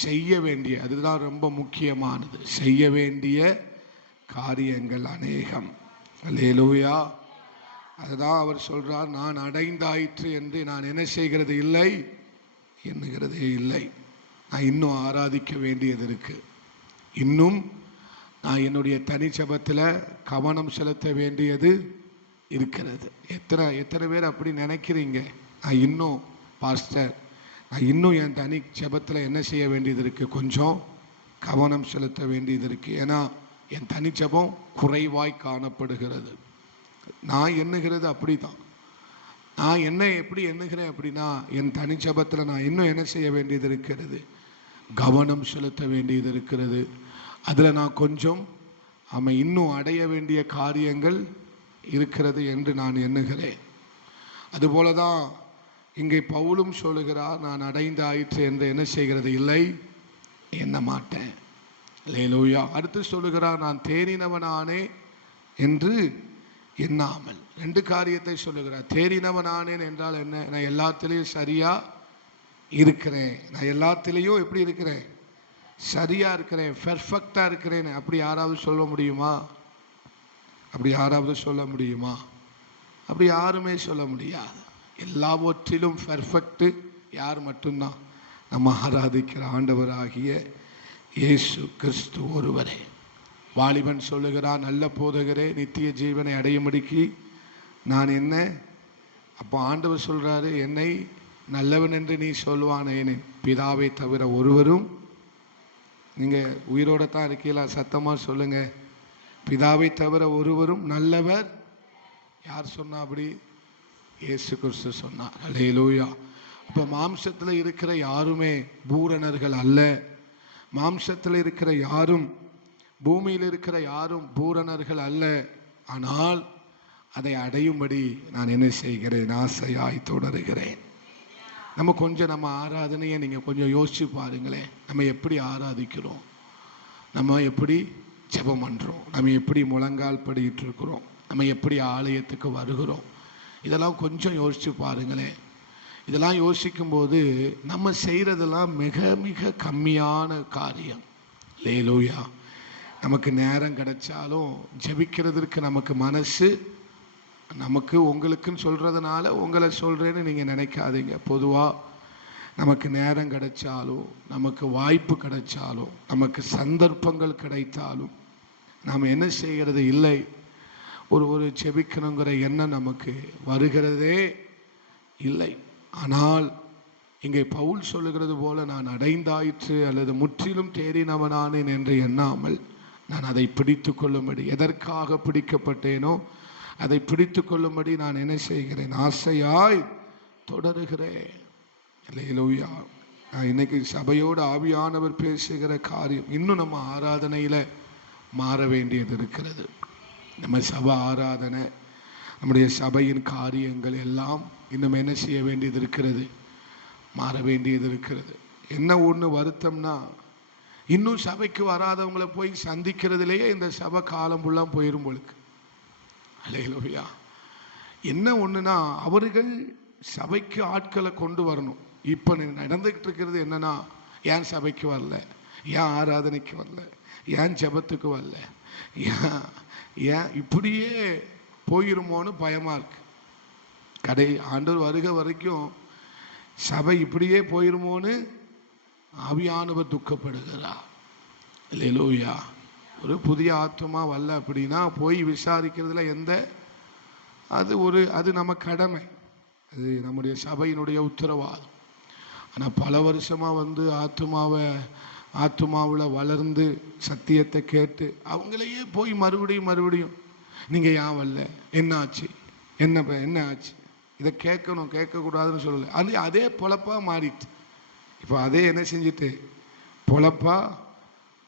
செய்ய வேண்டிய, அதுதான் ரொம்ப முக்கியமானது, செய்ய வேண்டிய காரியங்கள் அநேகம். அல்லேலூயா. அதுதான் அவர் சொல்றார், நான் அடைந்தாயிற்று என்று நான் என்ன செய்கிறது இல்லை, எண்ணுகிறதே இல்லை. நான் இன்னும் ஆராதிக்க வேண்டியது இருக்கு. இன்னும் நான் என்னுடைய தனி ஜெபத்தில் கவனம் செலுத்த வேண்டியது இருக்கிறது. எத்தனை பேர் அப்படி நினைக்கிறீங்க? நான் இன்னும் பாஸ்டர், நான் இன்னும் என் தனி ஜெபத்தில் என்ன செய்ய வேண்டியது இருக்குது, கொஞ்சம் கவனம் செலுத்த வேண்டியது இருக்குது. ஏன்னா என் தனி ஜெபம் குறைவாய் காணப்படுகிறது. நான் எண்ணுகிறது அப்படி தான். நான் என்ன எப்படி எண்ணுகிறேன் அப்படின்னா, என் தனி ஜெபத்தில் நான் இன்னும் என்ன செய்ய வேண்டியது இருக்கிறது, கவனம் செலுத்த வேண்டியது இருக்கிறது. அதில் நான் கொஞ்சம் இன்னும் அடைய வேண்டிய காரியங்கள் இருக்கிறது என்று நான் எண்ணுகிறேன். அதுபோல தான் இங்கே பவுலும் சொல்லுகிறார், நான் அடைந்தாயிற்று என்று என்ன செய்கிறது இல்லை, எண்ண மாட்டேன். அல்லேலூயா. அடுத்து சொல்லுகிறார், நான் தேறினவனானே என்று எண்ணாமல். ரெண்டு காரியத்தை சொல்லுகிறார். தேறினவனானேன் என்றால் என்ன? நான் எல்லாத்திலையும் சரியா இருக்கிறேன். நான் எல்லாத்திலையும் எப்படி இருக்கிறேன், சரியா இருக்கிறேன், பெர்ஃபெக்டா இருக்கிறேன். அப்படி யாராவது சொல்ல முடியுமா? அப்படி யாராவது சொல்ல முடியுமா? அப்படி யாருமே சொல்ல முடியாது. எல்லாவற்றிலும் பெர்ஃபெக்ட் யார் மட்டும்தான்? நம்ம ஆராதிக்கிற ஆண்டவராகிய இயேசு கிறிஸ்து ஒருவரே. வாலிபன் சொல்லுகிறான், நல்ல போதகரே, நித்திய ஜீவனை அடையும்படிக்கு நான் என்ன? அப்போ ஆண்டவர் சொல்றாரு, என்னை நல்லவன் என்று நீ சொல்வானேன், பிதாவை தவிர ஒருவரும். நீங்க உயிரோட தான் இருக்கீங்களா? சத்தமா சொல்லுங்க. பிதாவை தவிர ஒருவரும் நல்லவர். யார் சொன்னா அப்படி? இயேசு கிறிஸ்து சொன்னார். அல்லேலூயா. அப்போ மாம்சத்தில் இருக்கிற யாருமே பூரணர்கள் அல்ல. மாம்சத்தில் இருக்கிற யாரும், பூமியில் இருக்கிற யாரும் பூரணர்கள் அல்ல. ஆனால் அதை அடையும்படி நான் என்ன செய்கிறேன், ஆசையாய் தொடருகிறேன். நம்ம ஆராதனையை நீங்கள் கொஞ்சம் யோசிச்சு பாருங்களேன். நம்ம எப்படி ஆராதிக்கிறோம், நம்ம எப்படி ஜெபம் பண்ணுறோம், நம்ம எப்படி முழங்கால் படிக்கிட்டு இருக்கிறோம், நம்ம எப்படி ஆலயத்துக்கு வருகிறோம், இதெல்லாம் கொஞ்சம் யோசிச்சு பாருங்களேன். இதெல்லாம் யோசிக்கும்போது நம்ம செய்கிறதெல்லாம் மிக மிக கம்மியான காரியம். அல்லேலூயா. நமக்கு நேரம் கிடைச்சாலும் ஜெபிக்கிறதுக்கு நமக்கு மனசு, நமக்கு உங்களுக்குன்னு சொல்கிறதுனால உங்களை சொல்கிறேன்னு நீங்கள் நினைக்காதீங்க. பொதுவாக நமக்கு நேரம் கிடைச்சாலும், நமக்கு வாய்ப்பு கிடைச்சாலும், நமக்கு சந்தர்ப்பங்கள் கிடைத்தாலும் நாம் என்ன செய்கிறது இல்லை, ஒரு ஜெபிக்கணுங்கிற எண்ணம் நமக்கு வருகிறதே இல்லை. ஆனால் இங்கே பவுல் சொல்லுகிறது போல, நான் அடைந்தாயிற்று அல்லது முற்றிலும் தேறினவனானேன் என்று எண்ணாமல் நான் அதை பிடித்து கொள்ளும்படி, எதற்காக பிடிக்கப்பட்டேனோ அதை பிடித்து கொள்ளும்படி நான் என்ன செய்கிறேன், ஆசையாய் தொடருகிறேன். அல்லேலூயா. இன்னைக்கு சபையோடு ஆவியானவர் பேசுகிற காரியம் இன்னும் நம்ம ஆராதனையில் மாற வேண்டியது இருக்கிறது. நம்ம சபை ஆராதனை, நம்முடைய சபையின் காரியங்கள் எல்லாம் இன்னும் என்ன செய்ய வேண்டியது இருக்கிறது, மாற வேண்டியது இருக்கிறது. என்ன ஒன்று வருத்தம்னா, இன்னும் சபைக்கு வராதவங்களை போய் சந்திக்கிறதுலேயே இந்த சபை காலம் ஃபுல்லாக போயிடும் போலுக்கு. அல்லேலூயா. என்ன ஒன்றுனா, அவர்கள் சபைக்கு ஆட்களை கொண்டு வரணும். இப்போ நடந்துக்கிட்டு இருக்கிறது என்னன்னா, ஏன் சபைக்கு வரல, ஏன் ஆராதனைக்கு வரல, ஏன் ஜெபத்துக்கு வரல, ஏன் இப்படியே போயிருமோன்னு பயமாக இருக்கு. ஆண்டவர் வருக வரைக்கும் சபை இப்படியே போயிருமோன்னு ஆவியானவர் துக்கப்படுகிறார். அல்லேலூயா. ஒரு புதிய ஆத்மா வரல அப்படின்னா போய் விசாரிக்கிறதுல அது நம்ம கடமை, அது நம்முடைய சபையினுடைய உத்தரவாதம். ஆனால் பல வருஷமாக ஆத்மாவில் வளர்ந்து சத்தியத்தை கேட்டு அவங்களையே போய் மறுபடியும் நீங்கள் ஏன் வரல, என்ன ஆச்சு, என்ன ஆச்சு, இதை கேட்கக்கூடாதுன்னு சொல்லலை. அதே பொழப்பாக மாறிட்டு, இப்போ அதே என்ன செஞ்சுட்டு பொழப்பாக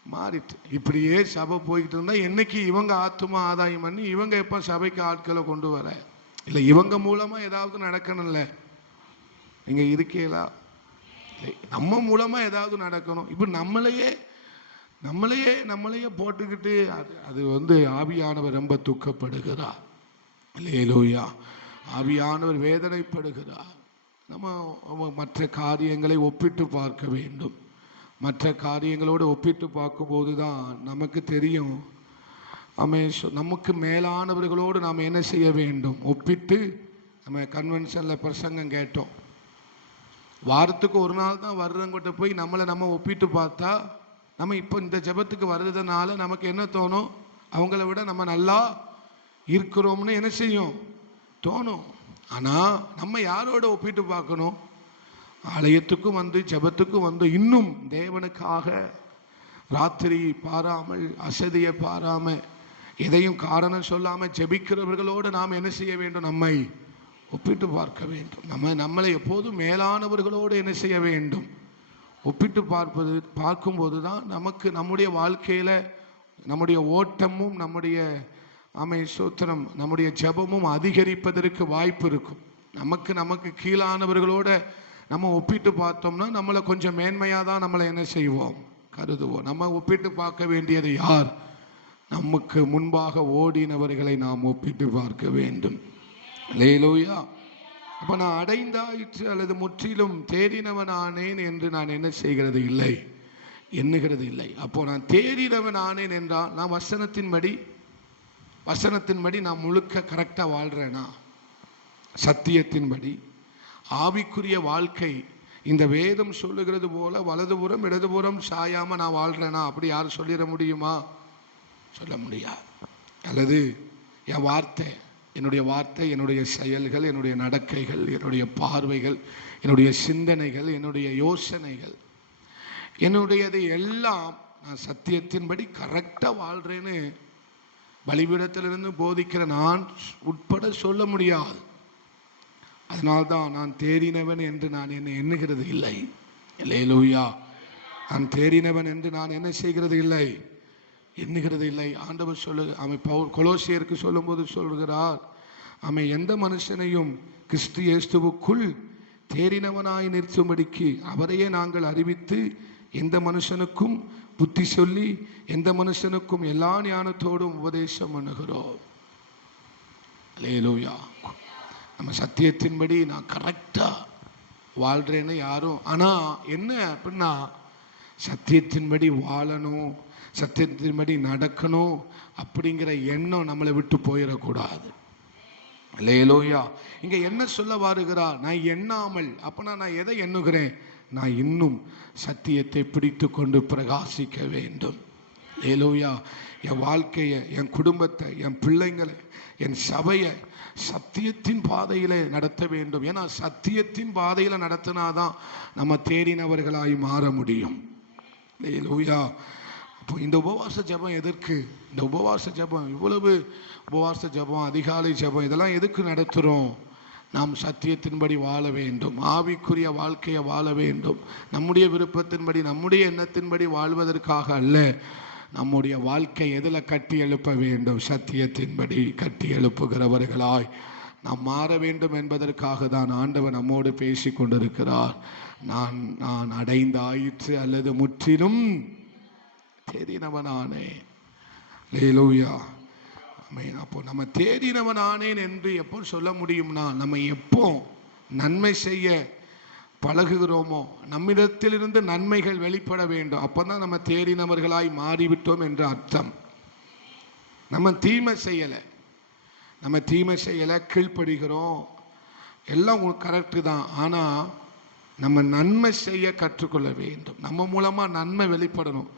மாறிட்டு இப்படியே சபை போய்கிட்டு இருந்தால் என்னைக்கு இவங்க ஆத்மா ஆதாயம் பண்ணி இவங்க எப்போ சபைக்கு ஆட்களை கொண்டு வர, இல்லை இவங்க மூலமாக ஏதாவது நடக்கணும்ல. நீங்கள் இருக்கீங்களா? நம்ம மூலமாக ஏதாவது நடக்கணும். இப்போ நம்மளையே போட்டுக்கிட்டு அது ஆவியானவர் ரொம்ப துக்கப்படுகிறார். அல்லேலூயா. ஆவியானவர் வேதனைப்படுகிறார். நம்ம மற்ற காரியங்களை ஒப்பிட்டு பார்க்க வேண்டும். மற்ற காரியங்களோடு ஒப்பிட்டு பார்க்கும்போது தான் நமக்கு தெரியும் நமக்கு மேலானவர்களோடு நாம் என்ன செய்ய வேண்டும்? ஒப்பிட்டு. நம்ம கன்வென்ஷனில் பிரசங்கம் கேட்டோம், வாரத்துக்கு ஒரு நாள் தான் வர்றவங்கிட்ட போய் நம்மளை நம்ம ஒப்பிட்டு பார்த்தா, நம்ம இப்போ இந்த ஜெபத்துக்கு வர்றதுனால நமக்கு என்ன தோணும்? அவங்கள விட நம்ம நல்லா இருக்கிறோம்னு என்ன செய்யும்? தோணும். ஆனால் நம்ம யாரோட ஒப்பிட்டு பார்க்கணும்? ஆலயத்துக்கும் வந்து ஜெபத்துக்கும் வந்து இன்னும் தேவனுக்காக ராத்திரி பாராமல், அசதியை பாராமல், எதையும் காரணம் சொல்லாமல் ஜெபிக்கிறவர்களோடு நாம் என்ன செய்ய வேண்டும்? நம்மை ஒப்பிட்டு பார்க்க வேண்டும். நம்மளை எப்போதும் மேலானவர்களோடு என்ன செய்ய வேண்டும்? ஒப்பிட்டு பார்க்கும்போது தான் நமக்கு நம்முடைய வாழ்க்கையில் நம்முடைய ஓட்டமும் நம்முடைய சோத்திரம் நம்முடைய ஜெபமும் அதிகரிப்பதற்கு வாய்ப்பு இருக்கும். நமக்கு கீழானவர்களோட நம்ம ஒப்பிட்டு பார்த்தோம்னா நம்மளை கொஞ்சம் மேன்மையாக தான் நம்மளை என்ன செய்வோம்? கருதுவோம். நம்ம ஒப்பிட்டு பார்க்க வேண்டியது யார்? நமக்கு முன்பாக ஓடினவர்களை நாம் ஒப்பிட்டு பார்க்க வேண்டும். அல்லேலூயா. அப்போ நான் அடைந்தாயிற்று அல்லது முற்றிலும் தேறினவன் ஆனேன் என்று நான் என்ன செய்கிறது இல்லை? எண்ணுகிறது இல்லை. அப்போ நான் தேறினவன் ஆனேன் என்றால் நான் வசனத்தின்படி நான் முழுக்க கரெக்டாக வாழ்கிறேனா? சத்தியத்தின்படி ஆவிக்குரிய வாழ்க்கை இந்த வேதம் சொல்லுகிறது போல வலதுபுறம் இடதுபுறம் சாயாமல் நான் வாழ்கிறேனா? அப்படி யாரும் சொல்லிட முடியுமா? சொல்ல முடியாது. அல்லது என் வார்த்தை, என்னுடைய செயல்கள், என்னுடைய நடக்கைகள், என்னுடைய பார்வைகள், என்னுடைய சிந்தனைகள், என்னுடைய யோசனைகள், என்னுடையது எல்லாம் நான் சத்தியத்தின்படி கரெக்டாக வாழ்கிறேன்னு பலிபீடத்திலிருந்து போதிக்கிற நான் உட்பட சொல்ல முடியாது. அதனால்தான் நான் தேறினவன் என்று நான் என்னை எண்ணுகிறது இல்லை. அல்லேலூயா. நான் தேறினவன் என்று நான் என்ன செய்கிறது இல்லை? எண்ணுகிறது இல்லை. ஆண்டவர் கொலோசியருக்கு சொல்லும்போது சொல்கிறார், எந்த மனுஷனையும் கிறிஸ்து இயேசுவுக்குள் தேறினவனாய் நிறுத்தும்படிக்கு அவரையே நாங்கள் அறிவித்து எந்த மனுஷனுக்கும் புத்தி சொல்லி எந்த மனுஷனுக்கும் எல்லா ஞானத்தோடும் உபதேசம் பண்ணுகிறோம். அல்லேலூயா. நம்ம சத்தியத்தின்படி நான் கரெக்டாக வாழ்கிறேன்னு யாரும், ஆனால் என்ன அப்படின்னா சத்தியத்தின்படி வாழணும், சத்தியத்தின்படி நடக்கணும் அப்படிங்கிற எண்ணம் நம்மளை விட்டு போயிடக்கூடாது. அல்லேலூயா. இங்கே என்ன சொல்ல வருகிறார்? நான் எண்ணாமல். அப்போனா நான் எதை எண்ணுகிறேன்? நான் இன்னும் சத்தியத்தை பிடித்து கொண்டு பிரகாசிக்க வேண்டும். அல்லேலூயா. என் வாழ்க்கையை, என் குடும்பத்தை, என் பிள்ளைங்களை, என் சபையை சத்தியத்தின் பாதையில் நடத்த வேண்டும். ஏன்னா சத்தியத்தின் பாதையில் நடத்தினாதான் நம்ம தேறினவர்களாய் மாற முடியும். அல்லேலூயா. அப்போ இந்த உபவாச ஜபம் எதற்கு? இந்த உபவாச ஜபம், இவ்வளவு உபவாச ஜபம், அதிகாலை ஜபம், இதெல்லாம் எதுக்கு நடத்துகிறோம்? நாம் சத்தியத்தின்படி வாழ வேண்டும், ஆவிக்குரிய வாழ்க்கையை வாழ வேண்டும். நம்முடைய விருப்பத்தின்படி, நம்முடைய எண்ணத்தின்படி வாழ்வதற்காக அல்ல. நம்முடைய வாழ்க்கை எதில் கட்டி எழுப்ப வேண்டும்? சத்தியத்தின்படி கட்டி எழுப்புகிறவர்களாய் நாம் மாற வேண்டும் என்பதற்காக தான் ஆண்டவர் நம்மோடு பேசி கொண்டிருக்கிறார். நான் அடைந்தாயிற்று அல்லது முற்றிலும் தேறினவனானே. அல்லேலூயா. அப்போ நம்ம தேறினவனானேன் என்று எப்போ சொல்ல முடியும்னா, நம்ம எப்போ நன்மை செய்ய பழகுகிறோமோ, நம்மிடத்திலிருந்து நன்மைகள் வெளிப்பட வேண்டும். அப்போ தான் நம்ம தேறினவர்களாய் மாறிவிட்டோம் என்ற அர்த்தம். நம்ம தீமை செய்யலை, கீழ்ப்படுகிறோம், எல்லாம் கரெக்டு தான். ஆனால் நம்ம நன்மை செய்ய கற்றுக்கொள்ள வேண்டும். நம்ம மூலமாக நன்மை வெளிப்படணும்.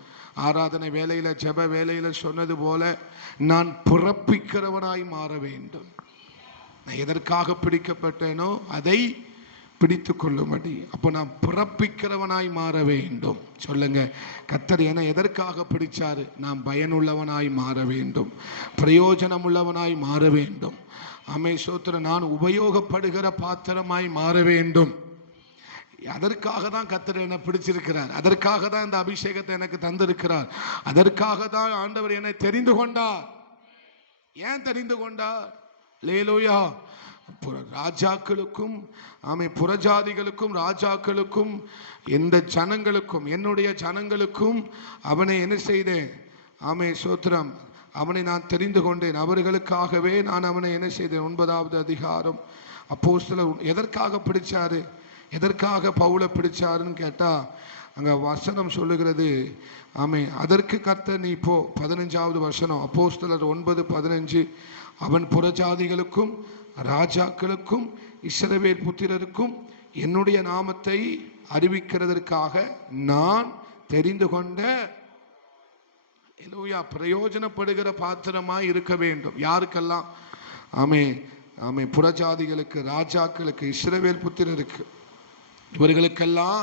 ஆராதனை வேலையில், ஜெப வேலையில் சொன்னது போல நான் பிறப்பிக்கிறவனாய் மாற வேண்டும். நான் எதற்காக பிடிக்கப்பட்டேனோ அதை பிடித்து கொள்ளும்படி. அப்போ நான் பிறப்பிக்கிறவனாய் மாற வேண்டும். சொல்லுங்க, கர்த்தர் என எதற்காக பிடிச்சாரு? நான் பயனுள்ளவனாய் மாற வேண்டும், பிரயோஜனம் உள்ளவனாய் மாற வேண்டும். சோத்திரம், நான் உபயோகப்படுகிற பாத்திரமாய் மாற வேண்டும். அதற்காக தான் கர்த்தர் என்னை பிடிச்சிருக்கிறார். அதற்காக தான் இந்த அபிஷேகத்தை எனக்கு தந்திருக்கிறார். அதற்காக தான் ஆண்டவர் என்னை தெரிந்து கொண்டார். ஏன் தெரிந்து கொண்டார்? அல்லேலூயா. ராஜாக்களுக்கும் புறஜாதிகளுக்கும் ராஜாக்களுக்கும் எந்த ஜனங்களுக்கும், என்னுடைய ஜனங்களுக்கும் அவனை என்ன செய்தேன்? சோத்திரம், அவனை நான் தெரிந்து கொண்டேன். அவர்களுக்காகவே நான் அவனை என்ன செய்தேன்? 9வது அதிகாரம் அப்போஸ்தலர் எதற்காக பிடிச்சாரு? எதற்காக பவுலை பிடிச்சாருன்னு கேட்டால், அங்க வசனம் சொல்லுகிறது. ஆமே, அதற்கு கர்த்தர், நீ போ. 15வது வசனம், அப்போஸ்தலர் 9:15. அவன் புறஜாதிகளுக்கும் ராஜாக்களுக்கும் இஸ்ரவேல் புத்திரருக்கும் என்னுடைய நாமத்தை அறிவிக்கிறதற்காக நான் தெரிந்து கொண்ட பிரயோஜனப்படுகிற பாத்திரமாய் இருக்க வேண்டும். யாருக்கெல்லாம்? ஆமே ஆமே, புறஜாதிகளுக்கு, ராஜாக்களுக்கு, இஸ்ரவேல் புத்திரருக்கு, இவர்களுக்கெல்லாம்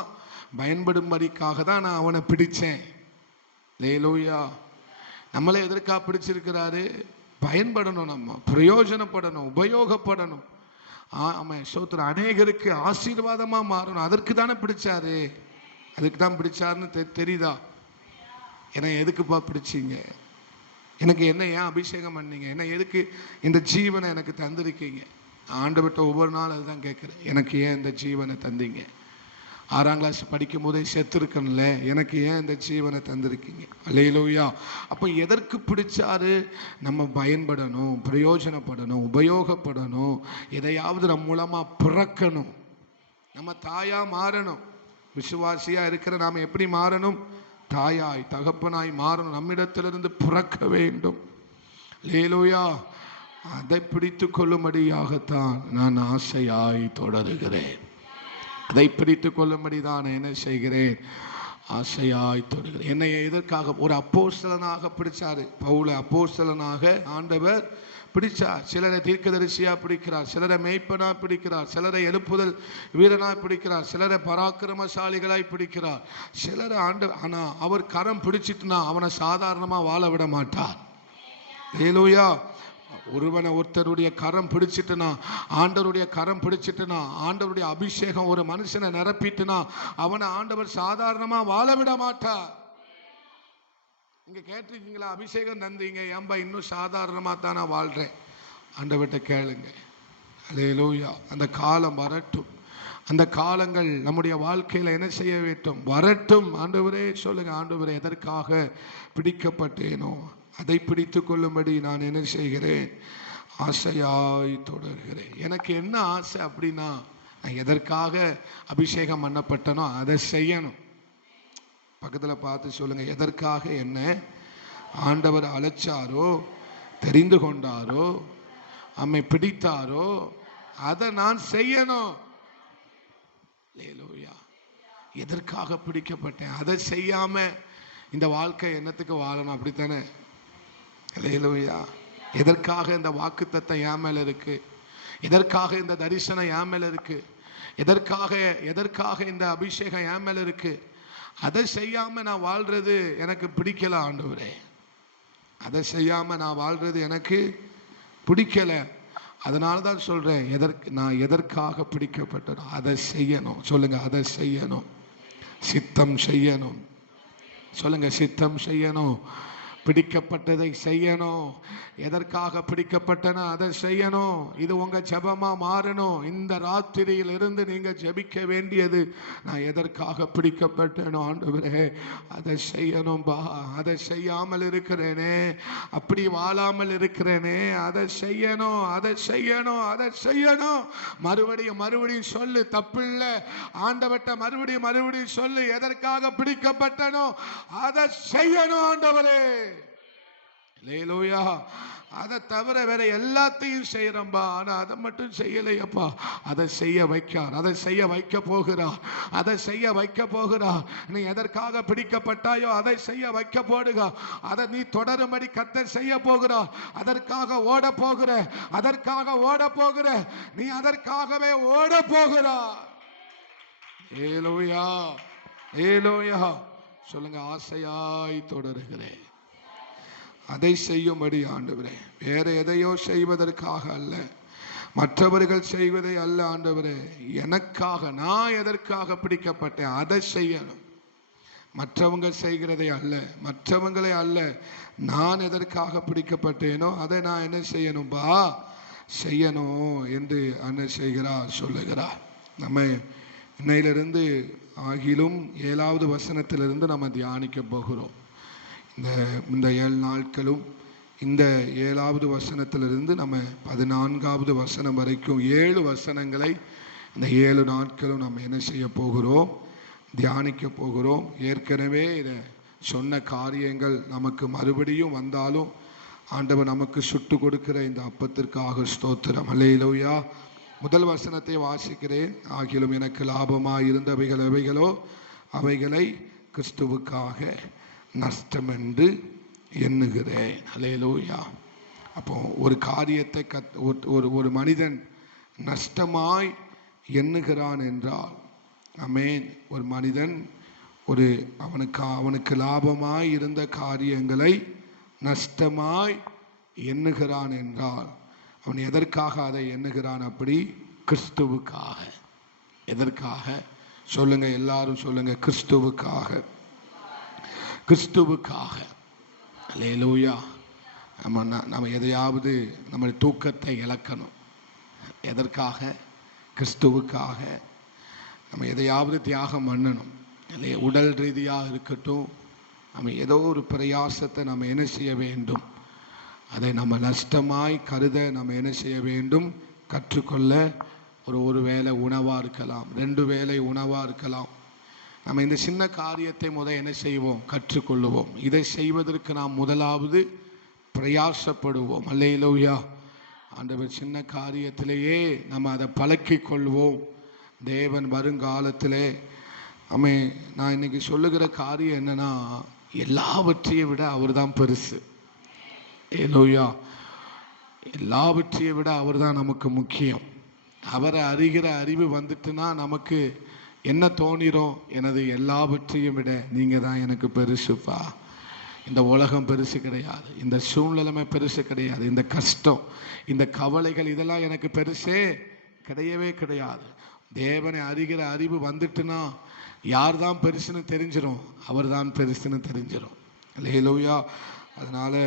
பயன்படும்படிக்காக தான் நான் அவனை பிடிச்சேன். அல்லேலூயா. நம்மளே எதற்காக பிடிச்சிருக்கிறாரு? பயன்படணும், நம்ம பிரயோஜனப்படணும், உபயோகப்படணும். ஆமா, ஸ்தோத்திரம். அநேகருக்கு ஆசீர்வாதமா மாறணும். அதற்கு தானே பிடிச்சாரு. அதுக்கு தான் பிடிச்சாருன்னு தெரியுதா? என்ன எதுக்குப்பா பிடிச்சிங்க? எனக்கு என்ன ஏன் அபிஷேகம் பண்ணீங்க? என்ன எதுக்கு இந்த ஜீவனை எனக்கு தந்திருக்கீங்க? ஆண்டவர்கிட்ட ஒவ்வொரு நாள் அதுதான் கேட்குறேன். எனக்கு ஏன் இந்த ஜீவனை தந்தீங்க? 6ஆம் கிளாஸ் படிக்கும் போதே செத்துருக்கணும்ல, எனக்கு ஏன் இந்த ஜீவனை தந்திருக்கீங்க? அல்லேலூயா. அப்போ எதற்கு பிடிச்சாரு? நம்ம பயன்படணும், பிரயோஜனப்படணும், உபயோகப்படணும், எதையாவது நம்ம மூலமா பிறக்கணும், நம்ம தாயா மாறணும். விசுவாசியா இருக்கிற நாம் எப்படி மாறணும்? தாயாய் தகப்பனாய் மாறணும். நம்மிடத்திலிருந்து பிறக்க வேண்டும். அல்லேலூயா. அதை பிடித்து கொள்ளும்படியாகத்தான் நான் ஆசையாய் தொடருகிறேன். அதை பிடித்து கொள்ளும்படி தான் என்ன செய்கிறேன்? ஆசையாய் தொடர்கிறேன். என்னை எதற்காக? ஒரு அப்போஸ்தலனாக பிடிச்சாரு. பவுலை அப்போஸ்தலனாக ஆண்டவர் பிடிச்சார். சிலரை தீர்க்கதரிசியா பிடிக்கிறார், சிலரை மேய்ப்பனா பிடிக்கிறார், சிலரை எழுப்புதல் வீரனாய் பிடிக்கிறார், சிலரை பராக்கிரமசாலிகளாய் பிடிக்கிறார், சிலரை ஆனா அவர் கரம் பிடிச்சிட்டுனா அவனை சாதாரணமா வாழ விட மாட்டார். அல்லேலூயா. ஒருத்தருடைய கரம் பிடிச்சிட்டுனா, ஆண்டவருடைய கரம் பிடிச்சிட்டுனா, ஆண்டவருடைய அபிஷேகம் ஒரு மனுஷனை நிரப்பிட்டுனா அவனை ஆண்டவர் சாதாரணமா வாழ விட மாட்டார். இங்க கேட்டிருக்கீங்களா? அபிஷேகம் தந்தீங்க, ஏன்பா இன்னும் சாதாரணமா தான் நான் வாழ்றேன்? ஆண்டவர்கிட்ட கேளுங்க. அல்லேலூயா. அந்த காலம் வரட்டும். அந்த காலங்கள் நம்முடைய வாழ்க்கையில என்ன செய்ய வேண்டும்? வரட்டும். ஆண்டவரே சொல்லுங்க, ஆண்டவரே எதற்காக பிடிக்கப்பட்டேனோ அதை பிடித்து கொள்ளும்படி நான் என்ன செய்கிறேன்? ஆசையாய் தொடர்கிறேன். எனக்கு என்ன ஆசை அப்படின்னா, நான் எதற்காக அபிஷேகம் பண்ணப்பட்டனோ அதை செய்யணும். பக்கத்தில் பார்த்து சொல்லுங்க, எதற்காக என்ன ஆண்டவர் அழைச்சாரோ, தெரிந்து கொண்டாரோ, அம்மை பிடித்தாரோ அதை நான் செய்யணும். அல்லேலூயா. எதற்காக பிடிக்கப்பட்டேன் அதை செய்யாம இந்த வாழ்க்கை என்னத்துக்கு வாழணும்? அப்படித்தானே? அல்லேலூயா. எதற்காக இந்த வாக்குத்தத்தம் என் மேல இருக்கு? எதற்காக இந்த தரிசனம் என் மேல இருக்கு? எதற்காக இந்த அபிஷேகம் என் மேல இருக்கு? அதை செய்யாம நான் வாழ்றது எனக்கு பிடிக்கல ஆண்டவரே. அதை செய்யாம நான் வாழ்றது எனக்கு பிடிக்கல. அதனால தான் சொல்றேன், நான் எதற்காக பிடிக்கப்பட்டனோ அதை செய்யணும். சொல்லுங்க, அதை செய்யணும். சித்தம் செய்யணும். சொல்லுங்க, சித்தம் செய்யணும். பிடிக்கப்பட்டதை செய்யணும். எதற்காக பிடிக்கப்பட்டன அதை செய்யணும். இது உங்க ஜெபமா மாறணும். இந்த ராத்திரியில் இருந்து நீங்க ஜெபிக்க வேண்டியது, நான் எதற்காக பிடிக்கப்பட்டேனோ ஆண்டவரே அதை செய்யணும்பா. அதை செய்யாமல் இருக்கிறேனே, அப்படி வாழாமல் இருக்கிறேனே, அதை செய்யணும், அதை செய்யணும், அதை செய்யணும். மறுபடியும் சொல்லு, தப்பில்லை. ஆண்டவர்ட்ட மறுபடியும் சொல்லு, எதற்காக பிடிக்கப்பட்டனோ அதை செய்யணும் ஆண்டவரே. அல்லேலூயா. அதை தவிர வேற எல்லாத்தையும் செய்யறம்பா, ஆனா அதை மட்டும் செய்யலையப்பா. அதை செய்ய வைக்கார், அதை செய்ய வைக்க போகிறார், அதை செய்ய வைக்க போகிறார். நீ எதற்காக பிடிக்கப்பட்டாயோ அதை செய்ய வைக்க போடுக. அதை நீ தொடரும்படி கர்த்தர் செய்ய போகிறார். அதற்காக ஓட போகிற, அதற்காக ஓட போகிற, நீ அதற்காகவே ஓட போகிறார். அல்லேலூயா. அல்லேலூயா. சொல்லுங்க, ஆசையாய் தொடருகிறேன். அதை செய்யும்படி ஆண்டவரே, வேற எதையோ செய்வதற்காக அல்ல, மற்றவர்கள் செய்வதை அல்ல ஆண்டவரே, எனக்காக, நான் எதற்காக பிடிக்கப்பட்டேன் அதை செய்யணும். மற்றவங்க செய்கிறதை அல்ல, மற்றவங்களை அல்ல, நான் எதற்காக பிடிக்கப்பட்டேனோ அதை நான் என்ன செய்யணும்பா? செய்யணும் என்று என்ன செய்கிறார்? சொல்லுகிறார். நம்ம இன்னையிலிருந்து ஆகிலும் 7வது வசனத்திலிருந்து நம்ம தியானிக்க போகிறோம். இந்த 7 நாட்களும் இந்த 7வது வசனத்திலிருந்து நம்ம 14வது வசனம் வரைக்கும் 7 வசனங்களை இந்த 7 நாட்களும் நம்ம என்ன செய்ய போகிறோம்? தியானிக்க போகிறோம். ஏற்கனவே இதை சொன்ன காரியங்கள் நமக்கு மறுபடியும் வந்தாலும் ஆண்டவர் நமக்கு சுட்டு கொடுக்கிற இந்த அப்பத்திற்காக ஸ்தோத்திரம். அல்லேலூயா. முதல் வசனத்தை வாசிக்கிறேன். ஆகிலும் எனக்கு லாபமாக இருந்தவைகள் எவைகளோ அவைகளை கிறிஸ்துவுக்காக நஷ்டம் என்று எண்ணுகிறேன். அல்லேலூயா. அப்போ ஒரு காரியத்தை ஒரு மனிதன் நஷ்டமாய் எண்ணுகிறான் என்றால், ஆமென், ஒரு மனிதன் அவனுக்கு லாபமாய் இருந்த காரியங்களை நஷ்டமாய் எண்ணுகிறான் என்றால் அவன் எதற்காக அதை எண்ணுகிறான்? அப்படி கிறிஸ்துவுக்காக. எதற்காக சொல்லுங்க, எல்லாரும் சொல்லுங்க, கிறிஸ்துவுக்காக. கிறிஸ்துவுக்காக. அல்லேலூயா. நம்ம எதையாவது நம்ம தூக்கத்தை இழக்கணும். எதற்காக? கிறிஸ்துவுக்காக. நம்ம எதையாவது தியாகம் பண்ணணும். இல்லை, உடல் ரீதியாக இருக்கட்டும், நம்ம ஏதோ ஒரு பிரயாசத்தை நம்ம என்ன செய்ய வேண்டும்? அதை நம்ம நஷ்டமாய் கருத நம்ம என்ன செய்ய வேண்டும்? கற்றுக்கொள்ள. ஒரு வேளை உணவாக இருக்கலாம், 2 வேளை உணவாக இருக்கலாம். நம்ம இந்த சின்ன காரியத்தை என்ன செய்வோம்? கற்றுக்கொள்ளுவோம். இதை செய்வதற்கு நாம் முதலாவது பிரயாசப்படுவோம். அல்லேலூயா. ஆண்டவர் சின்ன காரியத்திலேயே நம்ம அதை பழக்கிக் கொள்வோம். தேவன் வருங்காலத்திலே நான் இன்னைக்கு சொல்லுகிற காரியம் என்னன்னா, எல்லாவற்றையும் விட அவர் தான் பெருசு. அல்லேலூயா. எல்லாவற்றையும் விட அவர் தான் நமக்கு முக்கியம். அவரை அறிகிற அறிவு வந்துட்டுனா நமக்கு என்ன தோணிரும்? எனது எல்லாவற்றையும் விட நீங்கள் தான் எனக்கு பெருசுப்பா. இந்த உலகம் பெருசு கிடையாது, இந்த சூழ்நிலைமை பெருசு கிடையாது, இந்த கஷ்டம், இந்த கவலைகள் இதெல்லாம் எனக்கு பெருசே கிடையவே கிடையாது. தேவனை அறிகிற அறிவு வந்துட்டுனா யார் தான் பெருசுன்னு தெரிஞ்சிடும், அவர் தான் பெருசுன்னு தெரிஞ்சிடும். அல்லேலூயா. அதனால்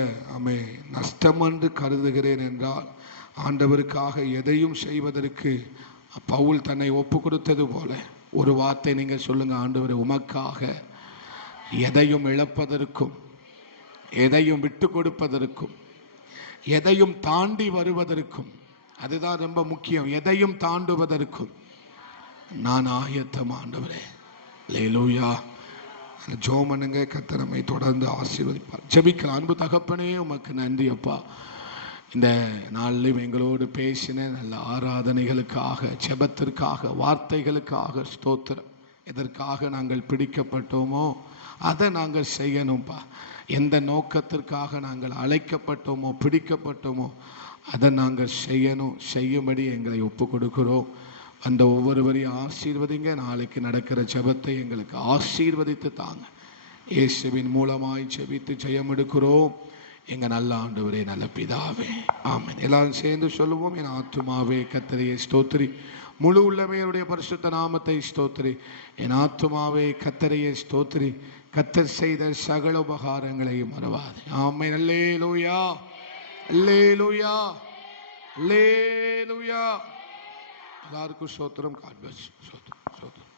நஷ்டம் என்று கருதுகிறேன் என்றால், ஆண்டவருக்காக எதையும் செய்வதற்கு பவுல் தன்னை ஒப்பு கொடுத்தது போல ஒரு வார்த்தை நீங்கள் சொல்லுங்க, ஆண்டவரே, உமக்காக எதையும் இழப்பதற்கும், எதையும் விட்டு கொடுப்பதற்கும், எதையும் தாண்டி வருவதற்கும், அதுதான் ரொம்ப முக்கியம், எதையும் தாண்டுவதற்கும் நான் ஆயத்தம் ஆண்டவரே. அல்லேலூயா. ஜோமனுங்க, கர்த்தர் நம்மை தொடர்ந்து ஆசீர்வதிப்பார். ஜெபிக்கலாம். அன்பு தகப்பனே, உமக்கு நன்றி அப்பா. இந்த நாளிலும் எங்களோடு பேசின நல்ல ஆராதனைகளுக்காக, ஜெபத்திற்காக, வார்த்தைகளுக்காக ஸ்தோத்திரம். எதற்காக நாங்கள் பிடிக்கப்பட்டோமோ அதை நாங்கள் செய்யணும்ப்பா. எந்த நோக்கத்திற்காக நாங்கள் அழைக்கப்பட்டோமோ, பிடிக்கப்பட்டோமோ அதை நாங்கள் செய்யணும். செய்யும்படி எங்களை ஒப்பு கொடுக்கிறோம். அந்த ஒவ்வொருவரையும் ஆசீர்வதிங்க. நாளைக்கு நடக்கிற ஜெபத்தை எங்களுக்கு ஆசீர்வதித்து தாங்க. இயேசுவின் மூலமாய் ஜெபித்து ஜெயம் எடுக்கிறோம் எங்கள் நல்ல ஆண்டவரே, நல்ல பிதாவே, ஆமென். எல்லாரும் சேர்ந்து சொல்லுவோம். என் ஆத்துமாவே கர்த்தரையே ஸ்தோத்திரி, முழு உள்ளமையுடைய பரிசுத்த நாமத்தை ஸ்தோத்திரி. என் ஆத்துமாவே கர்த்தரையே ஸ்தோத்திரி, கர்த்தர் செய்த சகல உபகாரங்களையும் மறவாதே. ஆமென். அல்லேலூயா, அல்லேலூயா, அல்லேலூயா. எல்லாருக்கும் ஸ்தோத்திரம். God bless. ஸ்தோத்திரம், ஸ்தோத்திரம்.